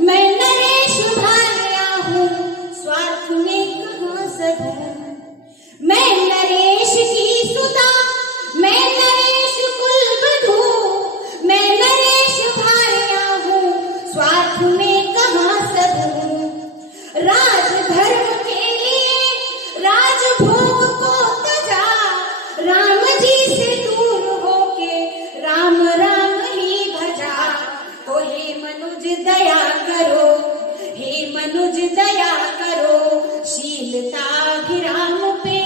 मैं नरेश भार्या हूँ स्वार्थ में कहाँ सधूं। मैं नरेश की सुता, मैं नरेश कुलवधू, मैं नरेश भार्या हूँ स्वार्थ में कहाँ सधूं। राजधर्म के लिए राजभोग को तजा, राम जी से दूर होके राम राम ही भजा। तो हे मनुज दया करो, हे मनुज दया करो, शीलताभिराम पे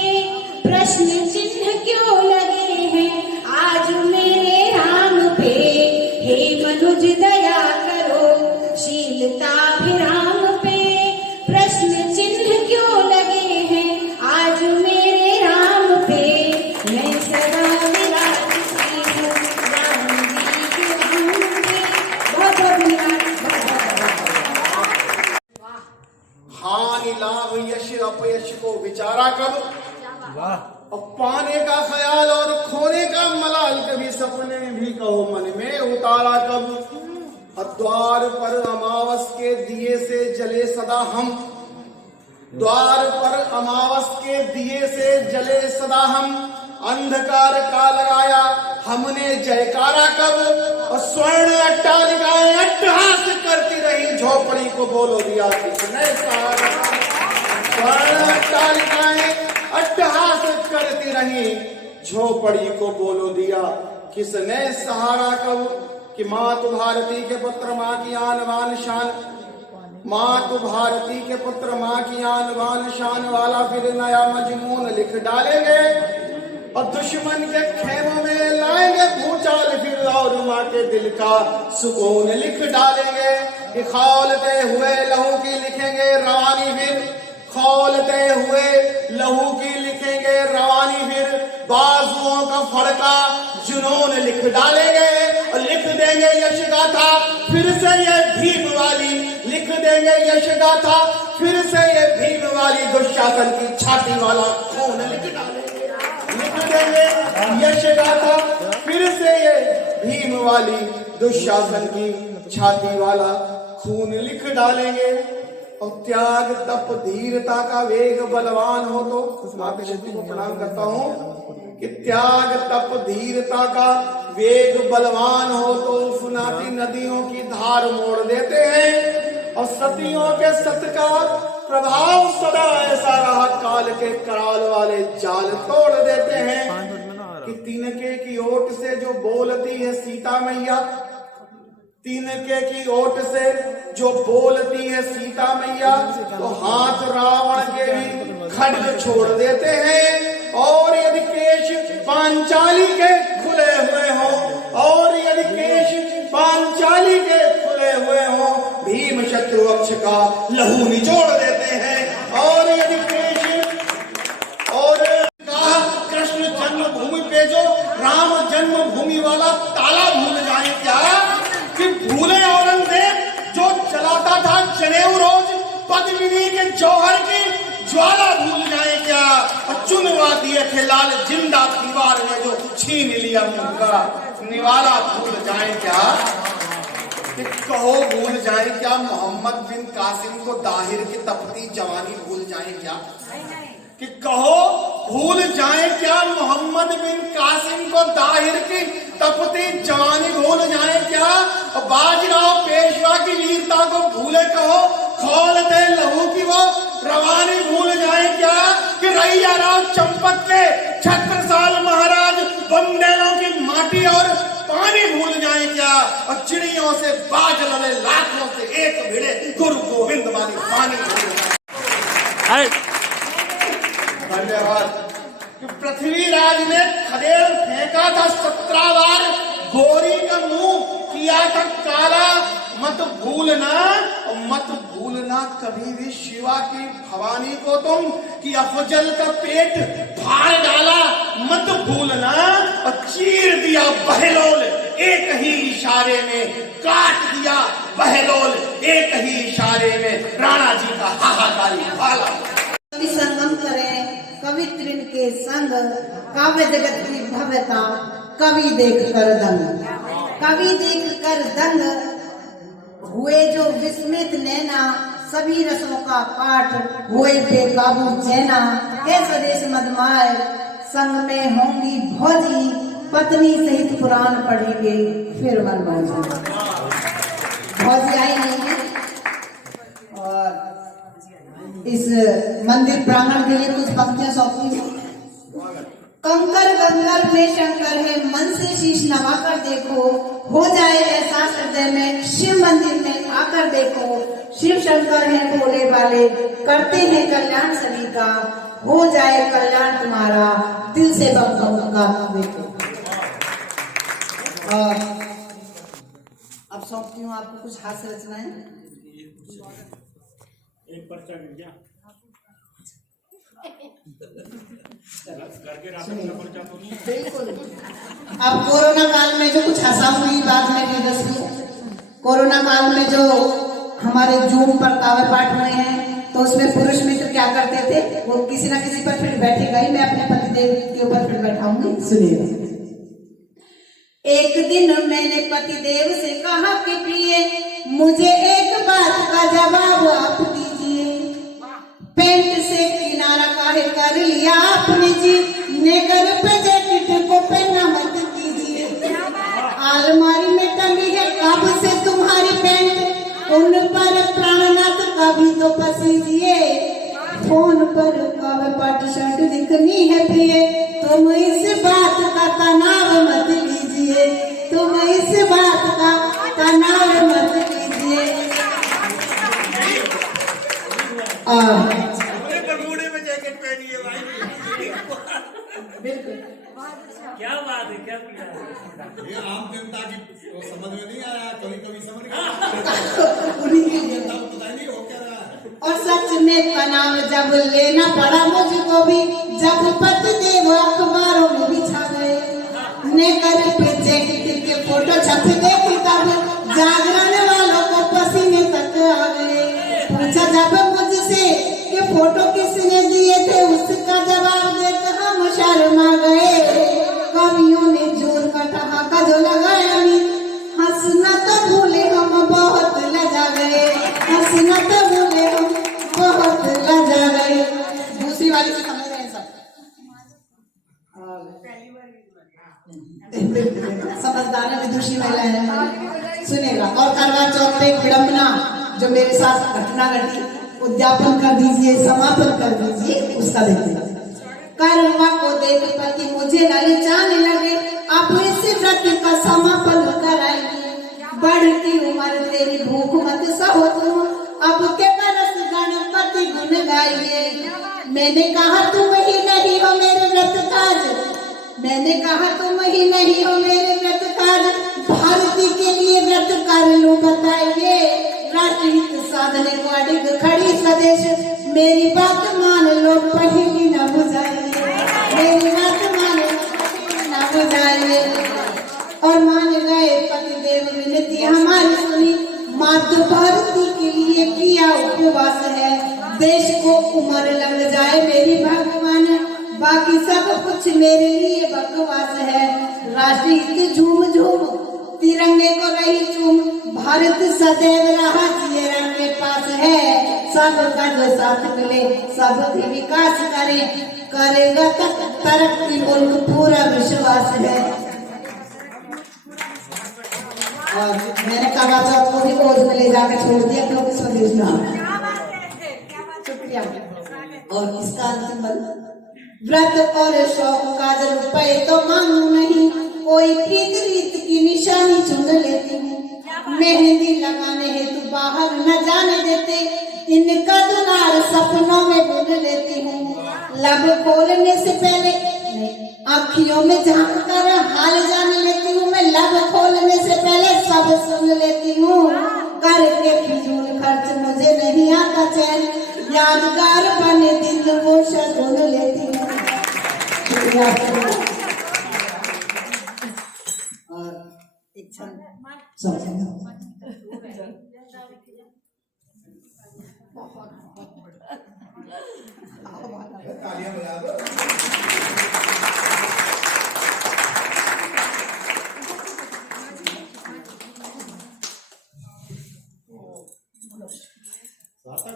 प्रश्न चिन्ह क्यों लगे हैं आज मेरे राम पे। हे मनुज दया करो, शीलताभिराम पे प्रश्न चिन्ह क्यों लगे हैं आज मेरे राम पे। मैं सदा विराजती हूँ राम जी के धाम पे। बहुत बहुत धन्यवाद। हानि लाभ यश अपयश को विचारा करो, वाह। और पाने का ख्याल और खोने का मलाल कभी सपने भी कहो मन में उतारा कब। द्वार पर अमावस के दिए से जले सदा हम, द्वार पर अमावस के दिए से जले सदा हम। अंधकार का लगाया हमने जयकारा कब, और स्वर्ण अट्टालिकाएं अट्टहास करती रही झोपड़ी को बोलो दिया किसने सहारा। स्वर्ण अट्टालिकाएं अट्टहास करती रही झोपड़ी को बोलो दिया किसने सहारा कब। कि मातु भारती के पुत्र माँ की आन बान शान, मातु भारती के पुत्र माँ की आन बान शान वाला फिर नया मजमून लिख डालेंगे, और दुश्मन के खेमों में लाएंगे भूचाल फिर, और माँ के दिल का सुकून लिख डालेंगे। कि खौलते हुए लहू की लिखेंगे रवानी फिर, खौलते हुए लहू की लिखेंगे रवानी फिर। बाजुओं का फड़का जुनून लिख डालेंगे, और लिख देंगे यश गाथा फिर से ये भीम वाली, लिख देंगे यश गाथा फिर से ये भीम वाली। दुशासन की छाती वाला खून लिख डालेंगे, लिख देंगे यश गाथा फिर से ये भीम वाली। दुशासन की छाती वाला खून लिख डालेंगे। और त्याग तप धीरता का वेग बलवान हो तो, माता शक्ति को प्रणाम करता हूँ, कि त्याग तप धीरता का वेग बलवान हो तो सुनाती नदियों की धार मोड़ देते हैं। और सतियों के सत का प्रभाव सदा ऐसा रहा, काल के कराल वाले जाल तोड़ देते हैं। कि तिनके की ओट से जो बोलती है सीता मैया, तिनके की ओट से जो बोलती है सीता मैया, तो हाथ रावण के भी खड्ग छोड़ देते हैं। और यदि केश पांचाली के खुले हुए हो, और यदि केश पांचाली के खुले हुए हो, भीम शत्रु अक्ष का लहू निचोड़ देते हैं। और यदि केश और कहा कृष्ण जन्मभूमि पे जो राम जन्मभूमि वाला ताला भूल जाए क्या, कि भूले औरंगजेब जो चलाता था जनेऊ रोज पद्मिनी के जौहर की ज्वाला भूल जाए क्या, और चुनवा दिए थे लाल जिंदा दीवार में जो छीन लिया उनका निवाला भूल जाए क्या। कि कहो भूल जाए क्या मोहम्मद बिन कासिम को दाहिर की तपती जवानी भूल जाए क्या। कि कहो भूल जाए क्या मोहम्मद बिन कासिम को दाहिर की तपती जवानी भूल जाए क्या। और बाजीराव पेशवा की वीरता को भूले कहो, खोलते लहू की वो रवानी भूल जाए क्या कि रैया राव चंपक के छत्रसाल महाराज बंदेलों की माटी और पानी भूल जाए क्या, और चिड़ियों से बाज लड़े लाखों से एक भिड़े गुरु गोविंद वाली पानी भूल जाए। धन्यवाद। पृथ्वीराज ने खदेड़ फेंका था 17 बार, गोरी का मुंह किया था काला, मत भूलना और मत भूलना कभी भी शिवा की भवानी को तुम, कि अफजल का पेट फाड़ डाला मत भूलना, और चीर दिया बहलोल एक ही इशारे में, काट दिया बहलोल एक ही इशारे में, राणा जी का हाहाकारी भाला। कवि संगम करें कवित्रिन के संग, काव्य जगत की भव्यता कवि देख कर दंग, कवि देख कर दंग हुए जो विस्मित नैना, सभी रसों का पाठ हुए बेकाबू चैना, हे स्वदेश मदमाए संग में होंगी भौजी, पत्नी सहित पुराण पढ़ेंगे फिर मन मौजी। भौजी आई नहीं और इस मंदिर प्रांगण के लिए कुछ पंक्तियां सौंपी हैं। कंकर गंगर में शंकर है, मन से शीश नवाकर देखो, हो जाए ऐसा हृदय में शिव मंदिर में आकर देखो, शिव शंकर है भोले वाले, करते हैं कल्याण सभी का, हो जाए कल्याण तुम्हारा, दिल से बम का देखो। और अब सौंपती हूँ आपको कुछ हास्य रचनाएं। एक पर्चा मिल गया बिल्कुल। अब कोरोना काल में जो कुछ हंसाऊंगी बाद में भी दसवीं, कोरोना काल में जो हमारे जूम पर काव्य पाठ हुए हैं, तो उसमें पुरुष मित्र क्या करते थे, वो किसी ना किसी पर फिर बैठेगा ही, मैं अपने पतिदेव के ऊपर फिर बैठाऊंगी, सुनिएगा। एक दिन मैंने पतिदेव से कहा कि प्रिय मुझे एक बात का जवाब आप दीजिए, पेंट से किनारा काहे कर लिया आपने जी, नेकर पे जैकेट को पहना मत कीजिए, अलमारी में टंगी है कब से तुम्हारी पेंट, उन पर प्राणनाथ कभी तो पसीजिए, फोन पर काव्य पाठ शर्ट दिखनी है प्रिय, तुम इस बात का तनाव मत लीजिए, तुम इस बात का तनाव मत लीजिए। बरमूडे में जैकेट पहनी है भाई। बिल्कुल। क्या बात है, क्या किया है? ये आम जनता की समझ में नहीं आ रहा, कभी कभी समझ जनता को पता नहीं हो क्या रहा है। और सच में तनाव जब लेना पड़ा मुझको भी, जब पतिदेव अखबारों में भी छा गए, नेकर पे जैकेट के फोटो छप देखी तब जागरण वालों को पसीने तक आ गए, पूछा जब मुझसे कि फोटो किसने दिए थे, उसका जवाब देकर हम शर्मा गए, कवियों ने जोर का ठहाका जो लगाया नी, हंसना तो भूले हम बहुत लजा गए, हंसना तो भूले हम बहुत लजा गए। दूसरी वाली से समझ रहे हैं सब, समझदार है, विदुषी महिला है, सुनेगा। और करवा चौथ पे विडंबना जो मेरे साथ घटना घटी, उद्यापन कर दीजिए, समापन कर दीजिए, उसका देखिए। करवा को देख पति मुझे ललचाने लगे, अब इस व्रत का समापन कराइए, बढ़ती उम्र तेरी भूख मत सहो तुम, अब के बरस गणपति गुण गाइए, मैंने कहा तुम ही नहीं हो मेरे व्रत काज, मैंने कहा तुम ही नहीं हो मेरे व्रत काज, भारती के लिए व्रत कर लो बताइए, राष्ट्रहित साधने को अडिग खड़ी स्वदेश, मेरी बात मान लो पहली न बुझाइए, मेरी बात मान लो न बुझाइए। और मान गए पतिदेव विनती हमारी सुनी, मातृ भारती के लिए किया उपवास है, देश को उम्र लग जाए मेरी भगवान, बाकी सब कुछ मेरे लिए बकवास है, राष्ट्रीय झूम झूम तिरंगे को रही चूम, भारत सदैव रहा जियरा के पास है, सब का जो साथ मिले सब भी विकास करे, करेगा तक तरक्की मुल्क पूरा विश्वास है। और मैंने कहा था को भी ओझ में ले जाकर छोड़ दिया क्योंकि स्वदेश में शुक्रिया। और इसका अंतिम बल व्रत और शौक काजल रुपए तो मांगू नहीं, कोई प्रीत रीत की निशानी चुन लेती हूँ। मेहंदी लगाने हेतु बाहर न जाने देते, इनका दुलार सपनों में बुन लेती हूँ। लब खोलने से पहले आँखियों में झांक कर हाल जान लेती हूँ। मैं लब खोलने से पहले सब सुन लेती हूँ। करके फिजूल खर्च मुझे नहीं आता चैन, यादगार बने दिन वो शगुन लेती हूँ। और एक छंद तालियां बजा दो।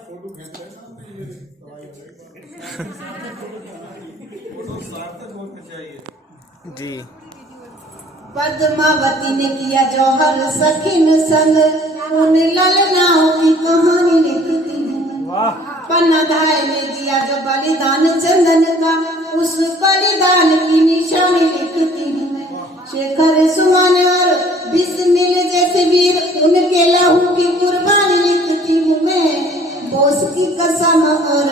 फोटो खींच रहे ना, ये फोटो सार्थक होना चाहिए जी। पद्मावती ने किया जौहर सखिन संग, उन ललनाओं की कहानी लिखती हूँ। पन्नाधाय ने दिया जो बलिदान चंदन का, उस बलिदान की निशानी लिखती हूँ। शेखर सुमन और बिस्मिल जैसे वीर, उनके लहू की कुर्बानी लिखती हूँ मैं। बोस की कसम और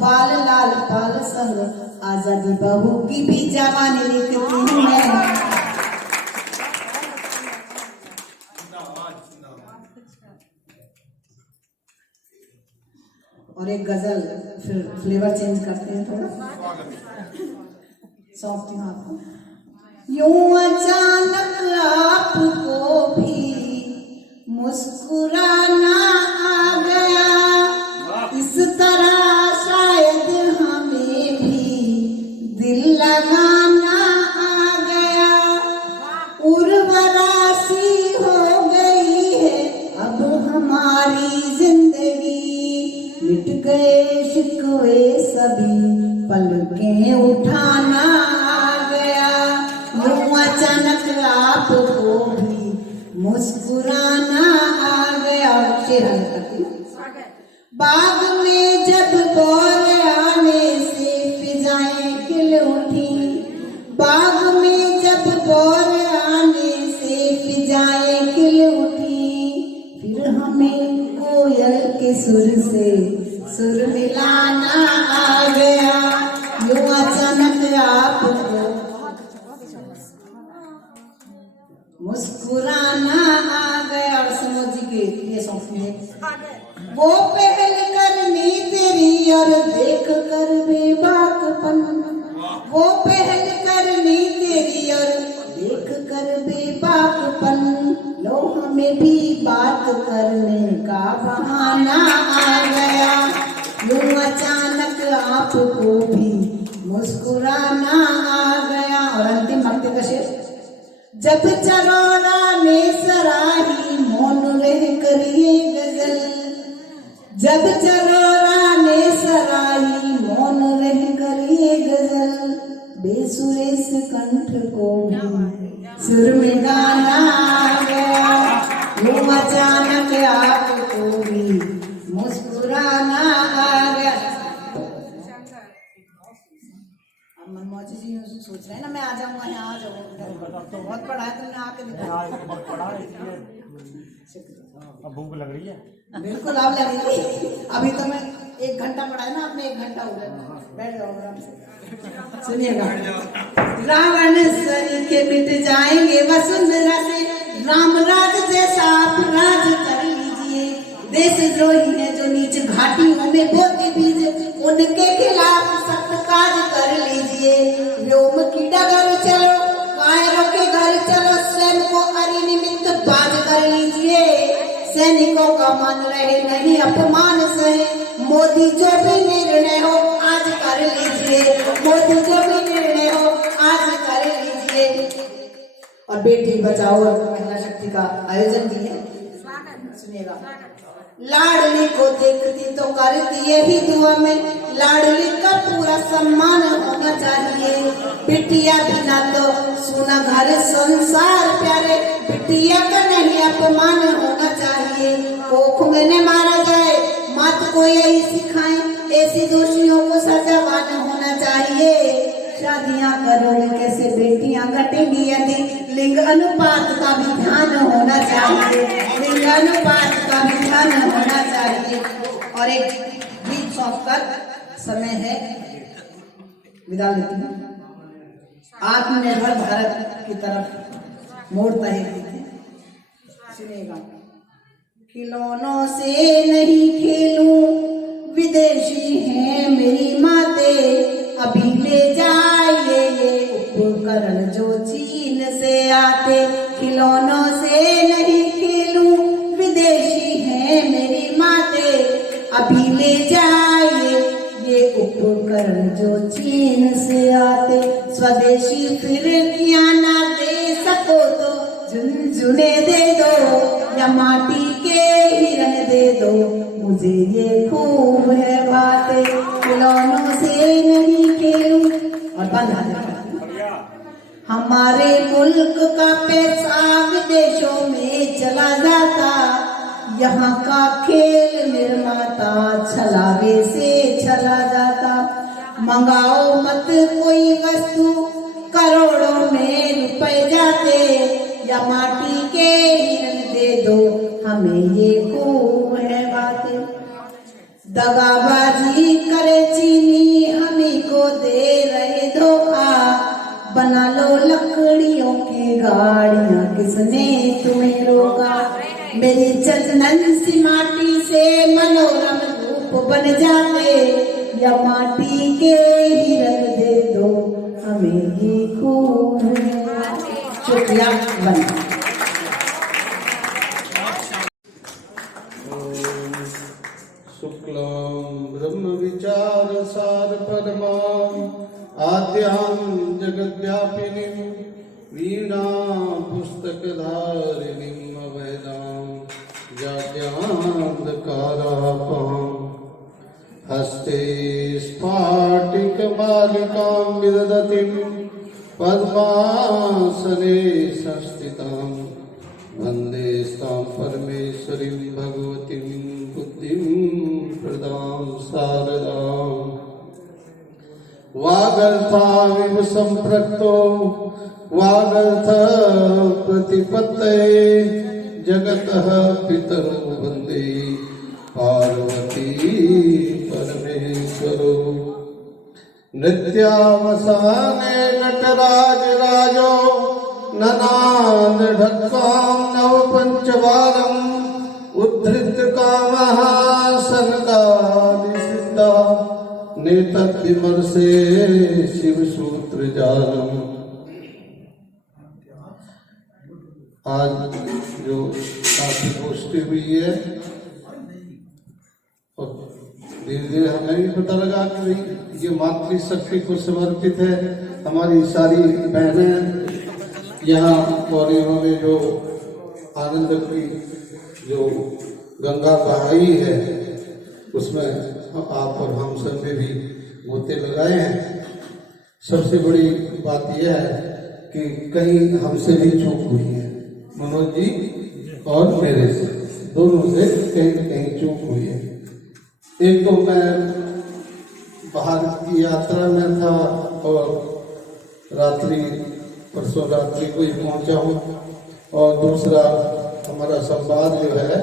बाल लाल पाल संग, आजादी बहू की भी जवानी लिखती हूँ मैं। और एक गजल, फिर फ्लेवर चेंज करते हैं थोड़ा, सौंपती हूँ आपको। यूं अचानक आपको भी मुस्कुराना आ गया, इस तरह शायद हमें भी दिल लगाना आ गया। उर्वरा सी हो गई है अब हमारी जिंदगी, मिट गए शिकवे सभी पलकें उठाना आ गया। यूं अचानक आपको भी मुस्कुराना आ गया। बाग में जब बौर आने से फिजाएं खिल उठी, बाग में जब बौर आने से फिजाएं खिल उठी, फिर हमें कोयल के सुर से सुर मिलाना आ गया। यूं अचानक आपको मुस्कुराना आ गया। और समझ के ये सॉन्ग, वो पहल करनी तेरी और देख कर बेबाकपन, वो पहल करनी तेरी और देख कर बेबाकपन, लो हमें भी बात करने का बहाना आ गया। यूं अचानक आपको भी मुस्कुराना आ गया। और अंतिम भक्ति का शेर, जब चरोड़ा ने सराही मौन रह कर ये गजल, जब चरोड़ा ने सराही मौन रह कर ये गजल, बेसुरे से कंठ को भी सुर में गाना आ गया। यूं अचानक आपको भी मुस्कुराना आ गया। अब मनमोजी जी सोच रहे हैं ना मैं आ जाऊंगा, यहाँ आ जाऊंगा, तो बहुत पढ़ा है तुमने, आके दिखाया। अब भूख लग रही है। बिल्कुल आप लगेगी। अभी तो मैं 1 घंटा पढ़ा है ना आपने, 1 घंटा हो गया। बैठ जाओ आराम से, सुनिएगा। रावण सरी के मिट जाएंगे वसुंधरा से, राम राज जैसा आप राज कर लीजिए। देशद्रोही है जो नीच घाटियों में बोते बीज, उनके खिलाफ सख्त काज कर लीजिए। व्योम की डगर चलो, कायरों के घर चलो, स्वयं को अरि निमित्त बाज कर लीजिए। सैनिकों का मान रहे नहीं अपमान सहे, मोदी जो भी निर्णय हो आज कर लीजिए, मोदी जो भी निर्णय हो आज कर लीजिए। और बेटी बचाओ और महिला शक्ति का आयोजन भी है, सुनिएगा। लाडली को देखती तो करती यही दुआ में, लाडली का पूरा सम्मान होना चाहिए। बिटिया बिना तो सुना घर संसार प्यारे, बिटिया का नहीं अपमान होना चाहिए। कोख में न मारा जाए, मात को यही सिखाएं, ऐसी दोषियों को सजावान होना चाहिए। शादियां करोगे कैसे बेटियां कटेंगी यदि लिंग अनुपात का भी ध्यान होना चाहिए। लिंग अनुपात का भी ध्यान होना चाहिए। और एक गीत सौंपकर समय है विदा लेती हूँ। आत्मनिर्भर भारत की तरफ मोड़ता है गीत, सुनिएगा। खिलौनों से नहीं खेलूं, विदेशी हैं मेरी माते, अभी ले जाइए ये उपकरण जो चीन से आते। खिलौनों से नहीं खेलूं, विदेशी हैं मेरी माते, अभी ले जाइए ये उपकरण जो चीन से आते। स्वदेशी फिर किया ना दे सको तो झुनझुने दे दो, या माटी के हिरन दे दो, मुझे ये खूब है बातें। खिलौनों से नहीं खेलूं। और बंद हमारे मुल्क का पैसा विदेशों में चला जाता, यहाँ का खेल निर्माता छलावे से चला जाता। मंगाओ मत कोई वस्तु, करोड़ों में रुपए जाते, या माटी के हिरन दे दो, हमें ये खूब है बातें। दगाबाजी करे चीनी, हमी को दे रहे धोखा, बना लो लकड़ियों की गाड़ियां, किसने तुम्हें रोका। मेरी चंदन सी माटी से मनोरम रूप बन जाते, या माटी के हिरन दे दो, हमें ये खूब है। शुक्रिया। बंद। शुक्लां ब्रह्म विचार सार परमां आद्यां जगद्व्यापिनीं वीणा पुस्तकधारिणीं अभयदां जाड्यान्धकारापहां हस्ते स्फाटिकमालिकां विदधतीं पद्मासने संस्थितां वन्दे तां परमेश्वरीं भगवतीं बुद्धिं प्रदां शारदाम्। वागर्थाविव सम्पृक्तो वागर्थ प्रतिपत्तये जगतः पितरो वन्दे पार्वती परमेश्वरो। नृत्यावसाने नटराज राजो ननाद ढक्कां नव पंचवारम् उद्धृत कामः सनकादिसिद्धा नेतद्विमर्शे शिवसूत्र जालम्। आज जो काफी गोष्ठी हुई है और धीरे धीरे हमें भी पता लगा कि भाई ये मातृशक्ति को समर्पित है। हमारी सारी बहनें यहाँ और इन्होंने जो आनंद की जो गंगा बहाई है उसमें आप और हम सब ने भी गोते लगाए हैं। सबसे बड़ी बात यह है कि कहीं हमसे भी चूक हुई है, मनोज जी और मेरे से, दोनों से कहीं न कहीं चूक हुई है। एक तो मैं बाहर की यात्रा में था और परसों रात्रि को ही पहुंचा हूँ, और दूसरा हमारा संवाद जो है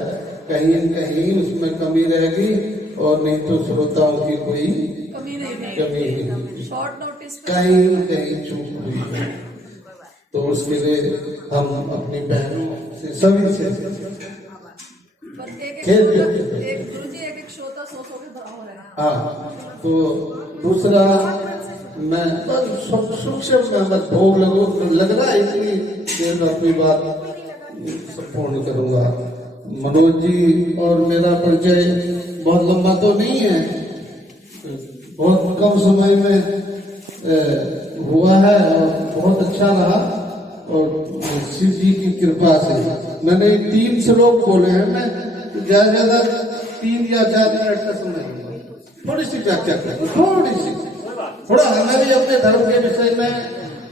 कहीं न कहीं उसमें कमी रहेगी, और नहीं तो श्रोताओं की कोई कमी नहीं, शॉर्ट नोटिस कहीं न कहीं चूक हुई है। तो उसके लिए हम अपनी बहनों से सभी से हाँ। तो दूसरा मैं सूक्ष्म में मत भोग लग रहा है, इतनी देर में अपनी बात पूर्ण करूंगा। मनोज जी और मेरा परिचय बहुत लंबा तो नहीं है, बहुत कम समय में हुआ है और बहुत अच्छा रहा, और शिव जी की कृपा से मैंने 3 श्लोक बोले हैं। मैं ज्यादा 3 या 4 मिनट का समय थोड़ी सी व्याख्या करें, थोड़ा हमें भी अपने धर्म के विषय में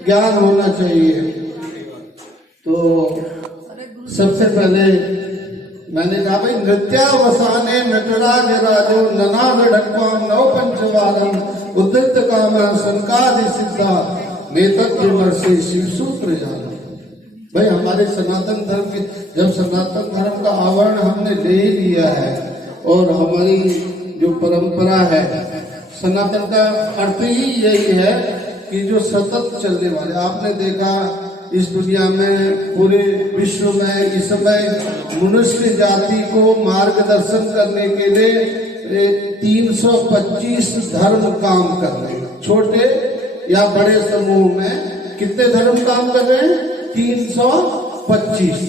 ज्ञान होना चाहिए। तो सबसे पहले मैंने कहा भाई नृत्यावसाने नटराज राजो ननाद ढक्वा नव पंचवारम उद्यत काम संकादि सिद्धा नेतृत्व वर्षे शिव सूत्र जाना। भाई हमारे सनातन धर्म के जब सनातन धर्म का आवरण हमने ले लिया है और हमारी जो परंपरा है, सनातन का अर्थ ही यही है कि जो सतत चलने वाले, आपने देखा इस दुनिया में पूरे विश्व में इस समय मनुष्य जाति को मार्गदर्शन करने के लिए 325 धर्म काम कर रहे हैं। छोटे या बड़े समूह में कितने धर्म काम कर रहे हैं? 325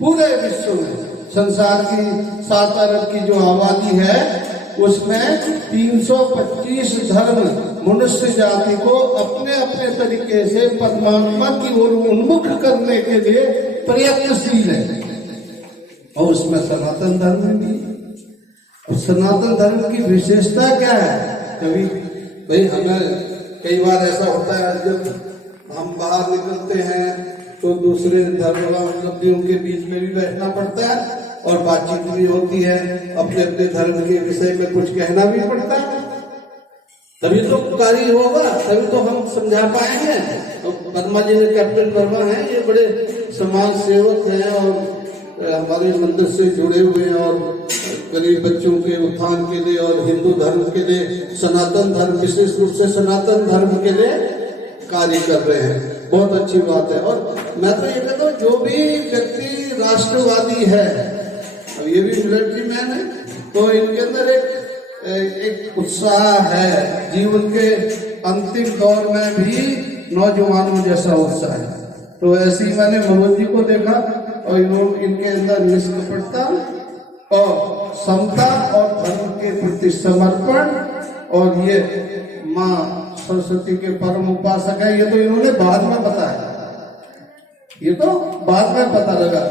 पूरे विश्व में। संसार की 7 अरब की जो आबादी है उसमें 325 धर्म मनुष्य जाति को अपने अपने तरीके से परमात्मा की ओर उन्मुख करने के लिए प्रयत्नशील है, और उसमें सनातन धर्म भी। और सनातन धर्म की विशेषता क्या है? कभी भाई हमें कई बार ऐसा होता है जब हम बाहर निकलते हैं तो दूसरे धर्मावलंबियों के बीच में भी बैठना पड़ता है और बातचीत भी होती है, अपने अपने धर्म के विषय में कुछ कहना भी पड़ता है, तभी तो कार्य होगा, तभी तो हम समझा पाएंगे। तो वर्मा जी ने, कैप्टन वर्मा हैं, ये बड़े समाज सेवक हैं और हमारे मंदिर से जुड़े हुए हैं और गरीब बच्चों के उत्थान के लिए और हिंदू धर्म के लिए, सनातन धर्म, विशेष रूप से सनातन धर्म के लिए कार्य कर रहे हैं। बहुत अच्छी बात है। और मैं तो ये कहता हूँ जो भी व्यक्ति राष्ट्रवादी है, अब ये भी मिलिट्री मैन है, तो इनके अंदर एक उत्साह है, जीवन के अंतिम दौर में भी नौजवानों जैसा उत्साह है। तो ऐसे ही मैंने मनोज जी को देखा और इनके अंदर निष्कपटता और समता और धर्म के प्रति समर्पण, और ये माँ सरस्वती के परम उपासक है। ये तो इन्होंने बाद में बताया, ये तो बाद में पता लगा।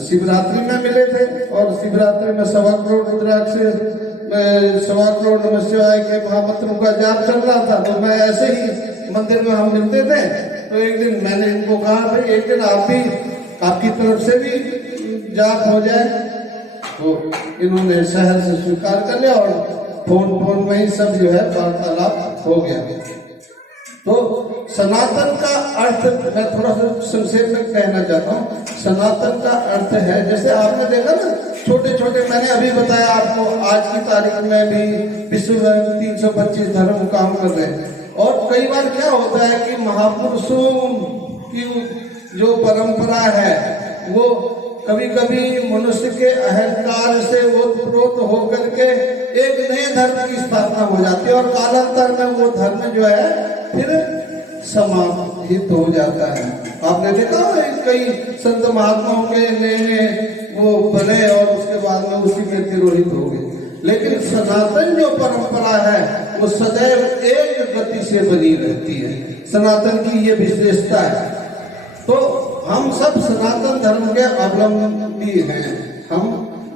शिवरात्रि में मिले थे और शिवरात्रि में 1.25 करोड़ रुद्राक्ष से 1.25 करोड़ नमः शिवाय के महामंत्रों का जाप चल रहा था। तो मैं ऐसे ही मंदिर में हम मिलते थे, तो एक दिन मैंने इनको कहा भाई एक दिन आप भी, आपकी तरफ से भी जाप हो जाए। तो इन्होंने शहर से स्वीकार कर लिया और फोन में ही सब जो है वार्तालाप हो गया। तो सनातन का अर्थ मैं थोड़ा सा संक्षेप में कहना चाहता हूँ। सनातन का अर्थ है, जैसे आपने देखा ना छोटे छोटे, मैंने अभी बताया आपको, आज की तारीख में भी विश्व में 325 धर्म काम कर रहे हैं। और कई बार क्या होता है कि महापुरुषों की जो परंपरा है वो कभी कभी मनुष्य के अहंकार से ओतप्रोत होकर के एक नए धर्म की स्थापना हो जाती है और कालांतर में वो धर्म जो है फिर समाहित हो जाता है। आपने देखा कई संत महात्माओं के नए वो बने और उसके बाद में उसी में तिरोहित हो गए। लेकिन सनातन जो परंपरा है वो सदैव एक गति से बनी रहती है। सनातन की ये विशेषता है। तो हम सब सनातन धर्म के अवलंबी हैं, हम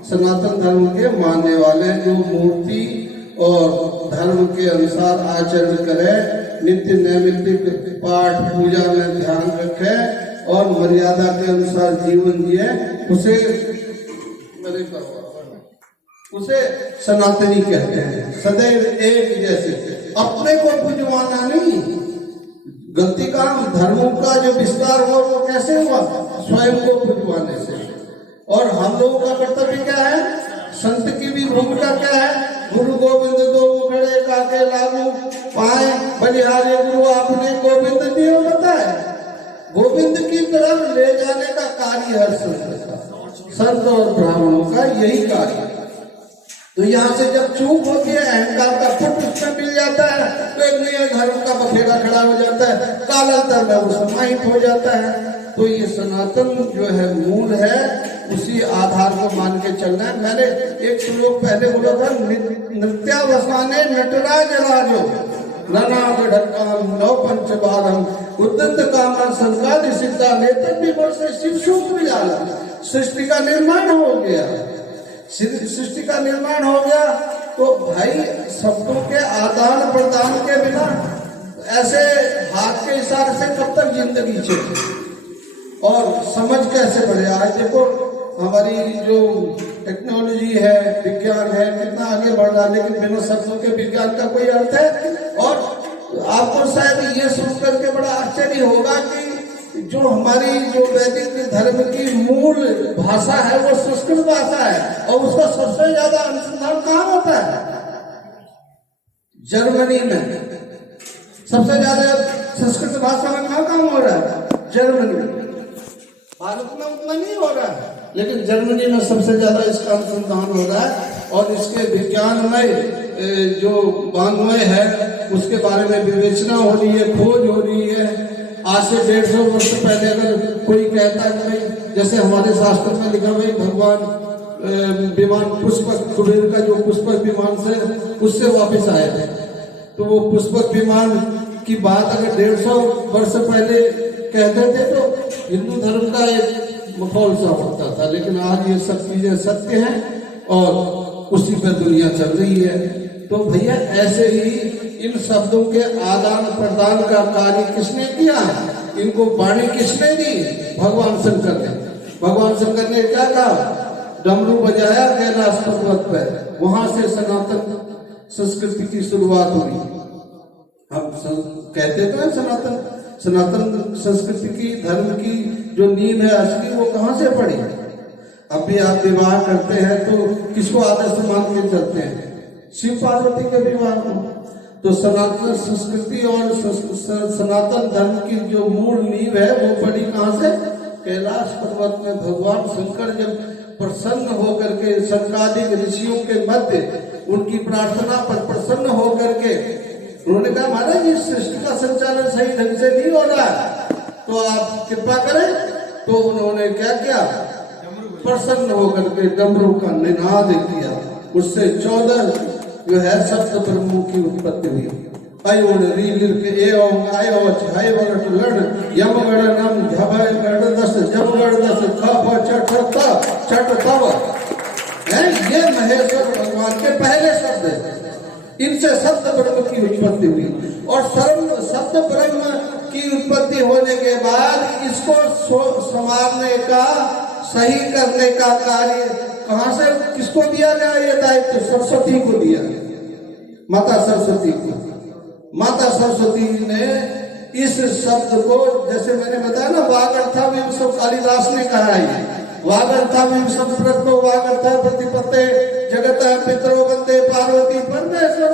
सनातन धर्म के मानने वाले, जो मूर्ति और धर्म के अनुसार आचरण करें, नित्य नैमित्तिक पाठ पूजा में ध्यान रखें और मर्यादा के अनुसार जीवन जिए, उसे सनातनी कहते हैं। सदैव एक जैसे, अपने को पुजवाना नहीं। गलती काम धर्मों का जो विस्तार हुआ वो कैसे हुआ? स्वयं को पुजवाने से। और हम लोगों का कर्तव्य क्या है? संत की भी भूमिका क्या है? गुरु गोविंद दो उखड़े काके लागू पाए बलिहारे गुरु आपने गोविंद दियो बताए। गोविंद की तरफ ले जाने का कार्य है संत का, संत और ब्राह्मणों का यही कार्य है। तो यहाँ से जब चूक होती है, अहंकार का फुट उसमें मिल जाता है, तो एक नया धर्म का बखेड़ा खड़ा हो जाता है, कालांतर में वो समाहित हो जाता है। तो ये सनातन जो है मूल है, उसी आधार को मान के चलना है। मैंने एक श्लोक पहले बोला था, नृत्यावसाने नटराज राजो ननाद ढक्काम नव पंचबारम उद्यत कामना संकादि सिद्धा नेतृत्व से शिव सूत्र जाला। सृष्टि का निर्माण हो गया, सृष्टि का निर्माण हो गया। तो भाई शब्दों के आदान प्रदान के बिना ऐसे हाथ के इशारे से कब तक जिंदगी चले और समझ कैसे बढ़े? आज देखो हमारी जो टेक्नोलॉजी है, विज्ञान है, कितना आगे बढ़ रहा है, लेकिन बिना शब्दों के विज्ञान का कोई अर्थ है। और आपको शायद ये सुन करके बड़ा आश्चर्य होगा कि जो हमारी जो वैदिक धर्म की मूल भाषा है वो संस्कृत भाषा है, और उसका सबसे ज्यादा अनुसंधान कहाँ होता है? जर्मनी में। सबसे ज्यादा संस्कृत भाषा में कहाँ काम हो रहा है? जर्मनी में। भारत में उतना नहीं हो रहा है, लेकिन जर्मनी में सबसे ज्यादा इसका अनुसंधान हो रहा है। और इसके विज्ञान में जो वाङ्मय है उसके बारे में विवेचना हो रही है, खोज हो रही है। आज से 150 वर्ष पहले अगर कोई कहता है कि भाई, जैसे हमारे शास्त्र में लिखा हुआ है भगवान विमान पुष्पक, कुबेर का जो पुष्पक विमान से उससे वापस आए थे, तो वो पुष्पक विमान की बात अगर 150 वर्ष पहले कहते थे तो हिंदू धर्म का एक माहौल सा होता था। लेकिन आज ये सब चीजें सत्य हैं और उसी पर दुनिया चल रही है। तो भैया ऐसे ही इन शब्दों के आदान प्रदान का कार्य किसने किया? इनको वाणी किसने दी? भगवान शंकर ने। भगवान शंकर ने क्या कहा? डमरू बजाया कैलाश पर्वत पर, वहां से सनातन संस्कृति की शुरुआत हुई। हम कहते तो है सनातन संस्कृति की, धर्म की जो नींव है असली, वो कहाँ से पड़ी? अब भी आप विवाह करते हैं तो किसको आदर्श मान के चलते हैं? शिव पार्वती के विवाह को। तो सनातन संस्कृति और सनातन धर्म की जो मूल नींव है वो पड़ी कहाँ से? कैलाश पर्वत में। भगवान शंकर जब प्रसन्न होकर के शंकादिक ऋषियों के मध्य उनकी प्रार्थना पर प्रसन्न होकर के उन्होंने कहा, महाराज इस सृष्टि का संचालन सही ढंग से नहीं हो रहा है, तो आप कृपा करें। तो उन्होंने क्या किया? प्रसन्न होकर के डमरू का निनाद किया। उससे 14 जो है शब्द ब्रह्मों की उत्पत्ति हुई। अयोन रीलिर के एवं आयो छाय वरट लड़ यमगढ़ नम झभय गढ़ दस जमगढ़ दस खप चट चट तव है। ये महेश्वर भगवान के पहले शब्द है। इनसे शब्द ब्रह्म की उत्पत्ति हुई। और शब्द ब्रह्म की उत्पत्ति होने के बाद इसको संवारने का, सही करने का कार्य कहां से किसको दिया गया? ये दायित्व सरस्वती को दिया, माता सरस्वती को। माता सरस्वती ने इस शब्द को, जैसे मैंने बताया ना, वागर्था सब कालिदास ने कहा है। वागर्था सब प्रश्नो वागर्था प्रतिपत्ते जगत पितरो वंदे पार्वती परमेश्वर।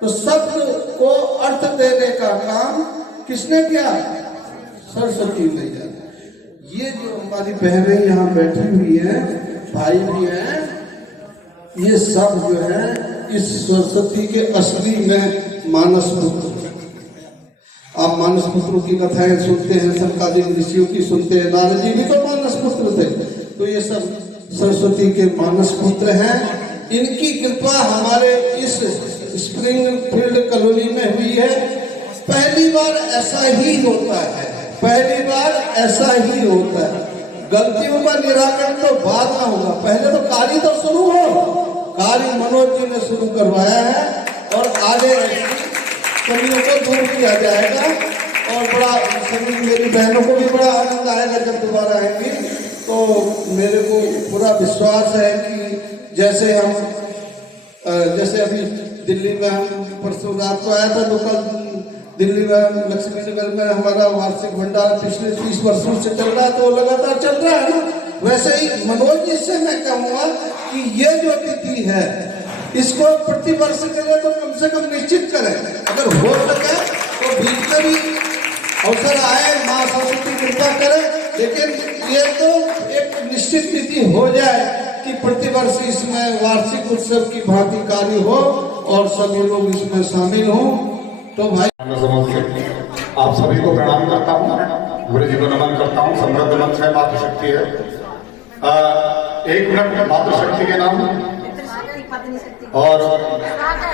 तो शब्द को अर्थ देने का काम किसने किया? सरस्वती मैया। ये जो हमारी बहनें यहाँ बैठी हुई हैं, भाई भी हैं, ये सब जो है इस सरस्वती के असली में मानस पुत्र। आप मानस पुत्रों की कथाएं सुनते हैं, शंकादिक ऋषियों की सुनते हैं, नारद जी भी तो मानस पुत्र थे। तो ये सब सरस्वती के मानस पुत्र हैं। इनकी कृपा हमारे इस स्प्रिंगफील्ड कॉलोनी में हुई है। पहली बार ऐसा ही होता है, पहली बार ऐसा ही होता है। गलतियों का निराकरण तो बाद में होगा, पहले तो कार्य तो शुरू हो। कार्य मनोज जी ने शुरू करवाया है और आगे कमियों को दूर किया जाएगा। और बड़ा सभी मेरी बहनों को भी बड़ा आनंद आएगा जब दोबारा आएंगी। तो मेरे को पूरा विश्वास है कि जैसे अभी दिल्ली में हम परसों रात को आया था, तो कल दिल्ली में लक्ष्मी नगर में हमारा वार्षिक भंडार पिछले 30 वर्षों से चल रहा है, तो लगातार चल रहा है ना। वैसे ही मनोज जी से मैं कहूँगा कि ये जो तिथि है इसको प्रति वर्ष के लिए तो कम से कम निश्चित करें। अगर हो सके तो बीच में भी अवसर आए, माँ सरस्वती कृपा करे, लेकिन ये तो एक निश्चित तिथि हो जाए कि प्रतिवर्ष इसमें वार्षिक उत्सव की भांति कार्य हो और सभी लोग इसमें शामिल हों। तो भाई आप सभी को प्रणाम करता हूँ, गुरु जी को नमन करता हूँ। समृद्ध मंच है, मातृशक्ति है। 1 मिनट मातृशक्ति के नाम और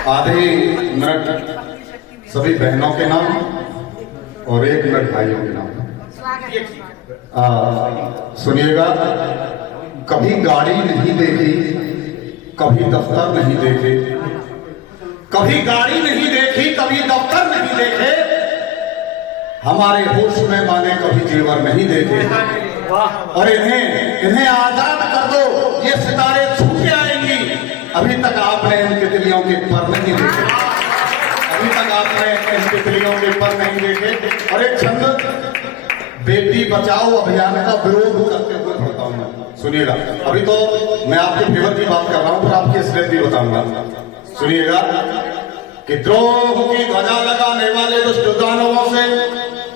आधे मिनट सभी बहनों के नाम और 1 मिनट भाइयों के नाम। सुनिएगा, कभी गाड़ी नहीं देखी, कभी दफ्तर नहीं देखे, कभी गाड़ी नहीं देखी, कभी दफ्तर नहीं देखे, हमारे होश में माने कभी जेवर नहीं देखे। और इन्हें आजाद कर दो, ये सितारे छूटे आएंगी। अभी तक आपने इन तितलियों के पर नहीं देखे, अभी तक आपने इन तितलियों के पर नहीं देखे। और एक छंद बेटी बचाओ अभियान का विरोध करते हुए पढ़ता हूं मैं, सुनिएगा। अभी तो मैं आपके फेवर की बात कर रहा हूं, फिर आपकी असलियत भी बताऊंगा, सुनिएगा। कि द्रोह की ध्वजा लगाने वाले दुष्ट दानवों से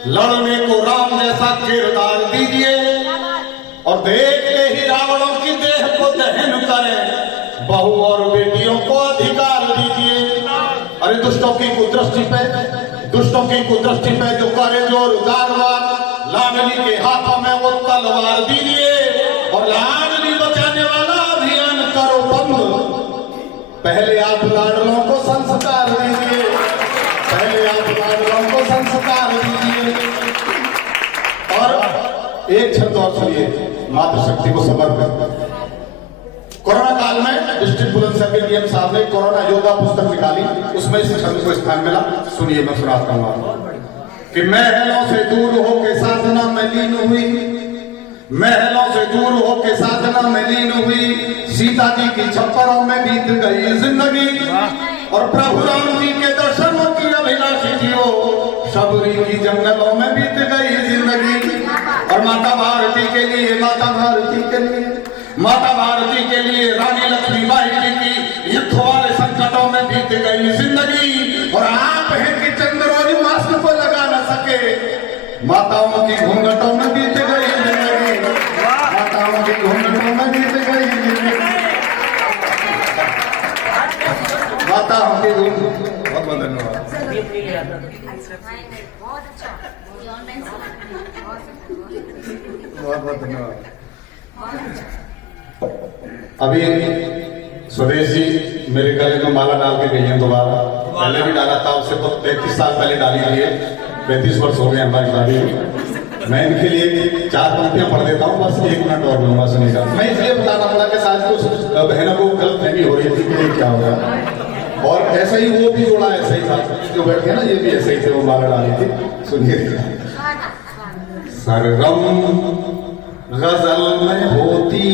लड़ने को राम जैसा किरदार दीजिए, और देखते ही रावणों की देह को दहन करें, बहू और बेटियों को अधिकार दीजिए। अरे दुष्टों की कुदृष्टि पे जो करे जोर उदारवार, लाडली के हाथों में वो तलवार दीजिए, और लाडली बचाने वाला अभियान करो बंद। पहले आप लाडलों को संस्कार दीजिए, पहले आप लाडलों को संस्कार दीजिए। और एक छंद और सुनिए, मातृशक्ति को समर्पित। कोरोना काल में डिस्ट्रिक्ट बुलंदशहर डीएम साहब ने कोरोना योद्धा पुस्तक निकाली, उसमें इस छंद को स्थान मिला। सुनिए, मैं सुनाता हूं कि महलों से दूर हो के साधना में लीन हुई, महलों से दूर हो के साधना में लीन हुई, सीता जी की छप्परों में बीत गई जिंदगी, और प्रभु राम जी के दर्शनों की अभिलाषी थी वो, शबरी की जंगलों में बीत गई जिंदगी। और माता भारती के लिए, माता भारती के लिए, माता भारती के लिए रानी लक्ष्मीबाई जी की युद्ध वाले संकटों में बीत गई जिंदगी। और आप हैं कि चंद रोज मास्क को लगा न सके, माताओं की घूंघटों में बीत गई जिंदगी, माताओं की घूंघटों में बीत गई जिंदगी, माताओं की घूंघटों। बहुत बहुत धन्यवाद। बहुत बहुत धन्यवाद। अभी स्वदेश जी मेरे गले में माला डाल के गई हैं दोबारा, पहले भी डाला था, उससे तो 33 साल पहले डाली गई है, 35 वर्ष हो गए हमारी शादी। मैं इनके लिए 4 पंक्तियां पढ़ देता हूँ, बस 1 मिनट और लूंगा, सुनिएगा। मैं इसलिए बताना पड़ा कि शायद कुछ बहनों को गलतफहमी हो रही थी कि ये क्या होगा, और ऐसा ही वो भी जोड़ा ऐसा ही था, जो बैठे ना ये भी ऐसे ही थे, वो माला डाली थी। सुनिए, सरगम गजल में होती,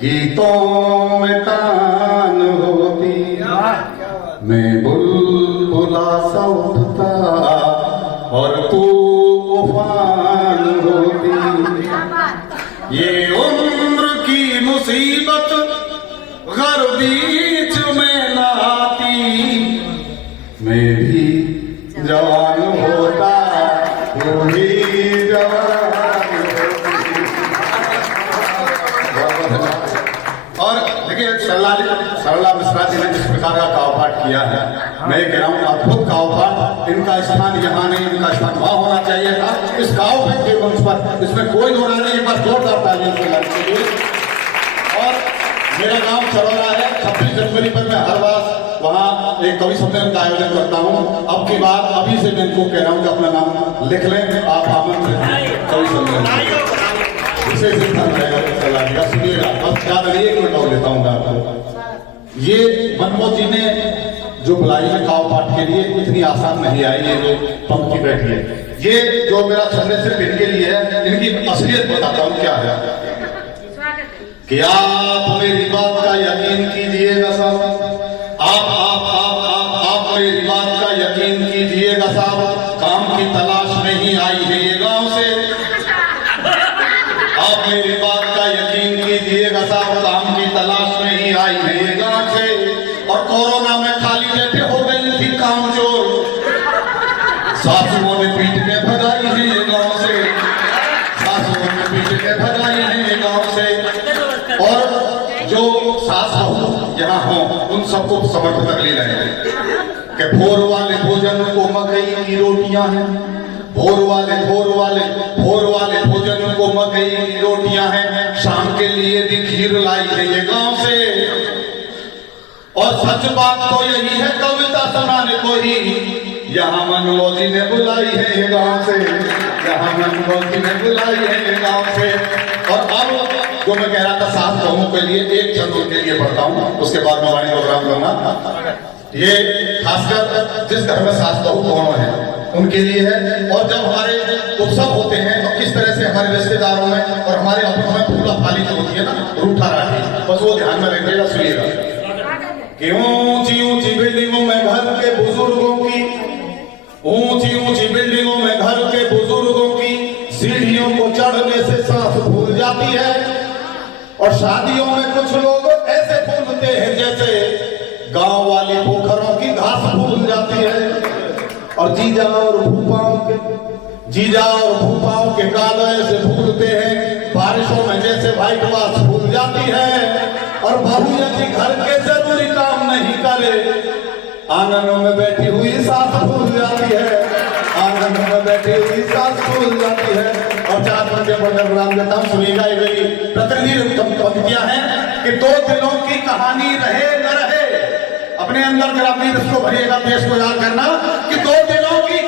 गीतों में तान होती, मैं बुलबुला सा उठता और तू उफान होती। ये उम्र की मुसीबत घर बीच में न आती, मैं भी जवान होता तू भी जवान। और देखिए, सरला मिश्रा जी ने जिस प्रकार का काव्य पाठ किया है, मैं कह रहा हूँ अद्भुत काव्य पाठ। इनका स्थान यहाँ नहीं, इनका स्थान वहां होना चाहिए था, इस काव्य के मंच पर। इसमें कोई दो राय नहीं, बस जोरदार तालियां के लिए। और मेरा गांव चरौरा है, 26 जनवरी पर मैं हर बार वहाँ एक कवि सम्मेलन का आयोजन करता हूँ। अब की बार अभी से मैं इनको कह रहा हूँ कि अपना नाम लिख लें, आप आमंत्रित कवि सम्मेलन इसे रहेगा। सुनिएगा, अब ज्यादा नहीं, 1 मिनट और लेता हूँ मैं आपको। ये मनमोहन जी ने जो बुलाई है काव्य पाठ के लिए, इतनी आसान नहीं आई, ये जो पंक्ति बैठी है, ये जो मेरा छंद सिर्फ इनके लिए है। इनकी असलियत बताता हूँ क्या है, कि आप मेरी बात का यकीन कीजिएगा साहब, आप मेरी बात का यकीन कीजिएगा साहब, काम की तलाश में ही आई है ये गांव से। आप मेरी बात का यकीन कीजिएगा साहब, काम की तलाश में ही आई है ये गांव से। और कोरोना में खाली बैठे हो गई थी कामचोर, सासुओं ने पीट के भगाई है ये गांव से, सासुओं ने पीट के भगाई है ये गांव से। और जो सास बहू यहाँ हो, उन सबको समर्थ कर ले रहे हैं कि भोर वाले भोजन को मकई की रोटियां हैं, भोर वाले भोजन को मकई की रोटियां हैं, शाम के लिए भी खीर लाई है ये गांव से। और सच बात तो यही है, कविता सुनाने को ही यहाँ मनमोहन जी ने बुलाई है ये गांव से, यहाँ मनमोहन जी ने बुलाई है ये गांव से। और अब जो मैं कह रहा था सास बहू के लिए, एक छंद उनके लिए पढ़ता हूँ, उसके बाद मैं वाणी प्रोग्राम लूंगा। ये खासकर जिस घर में सास बहू दोनों हैं उनके लिए है। और जब हमारे उत्सव होते हैं तो किस तरह से हमारे रिश्तेदारों में और हमारे अपनों में फूला फाली जो होती है ना, रूठा राठी, बस वो ध्यान में रखिएगा। सुनिएगा कि ऊंची ऊंची बिल्डिंगों में घर के बुजुर्गों की, ऊंची ऊंची बिल्डिंगों में घर के बुजुर्गों की सीढ़ियों को चढ़ने से सांस फूल जाती है, और शादियों में कुछ लोग ऐसे फूलते हैं जैसे गांव वाली पोखरों की घास फूल जाती है, और जीजा और भूपाओं के कान ऐसे फूलते हैं बारिशों में जैसे व्हाइट वाश फूल जाती है, और बहू यदि घर के जरूरी काम नहीं करे आंगनों में बैठी हुई सास फूल जाती है, आंगनों में बैठी हुई सास फूल जाती है। और चार पंक्ति पढ़कर प्रणाम देता हूँ। सुनिएगा, ये मेरी प्रतिनिधि पंक्तियां हैं कि 2 दिनों की कहानी रहे न रहे, अपने अंदर जरा अपनी इसको भरिएगा, देश को याद करना कि 2 दिनों की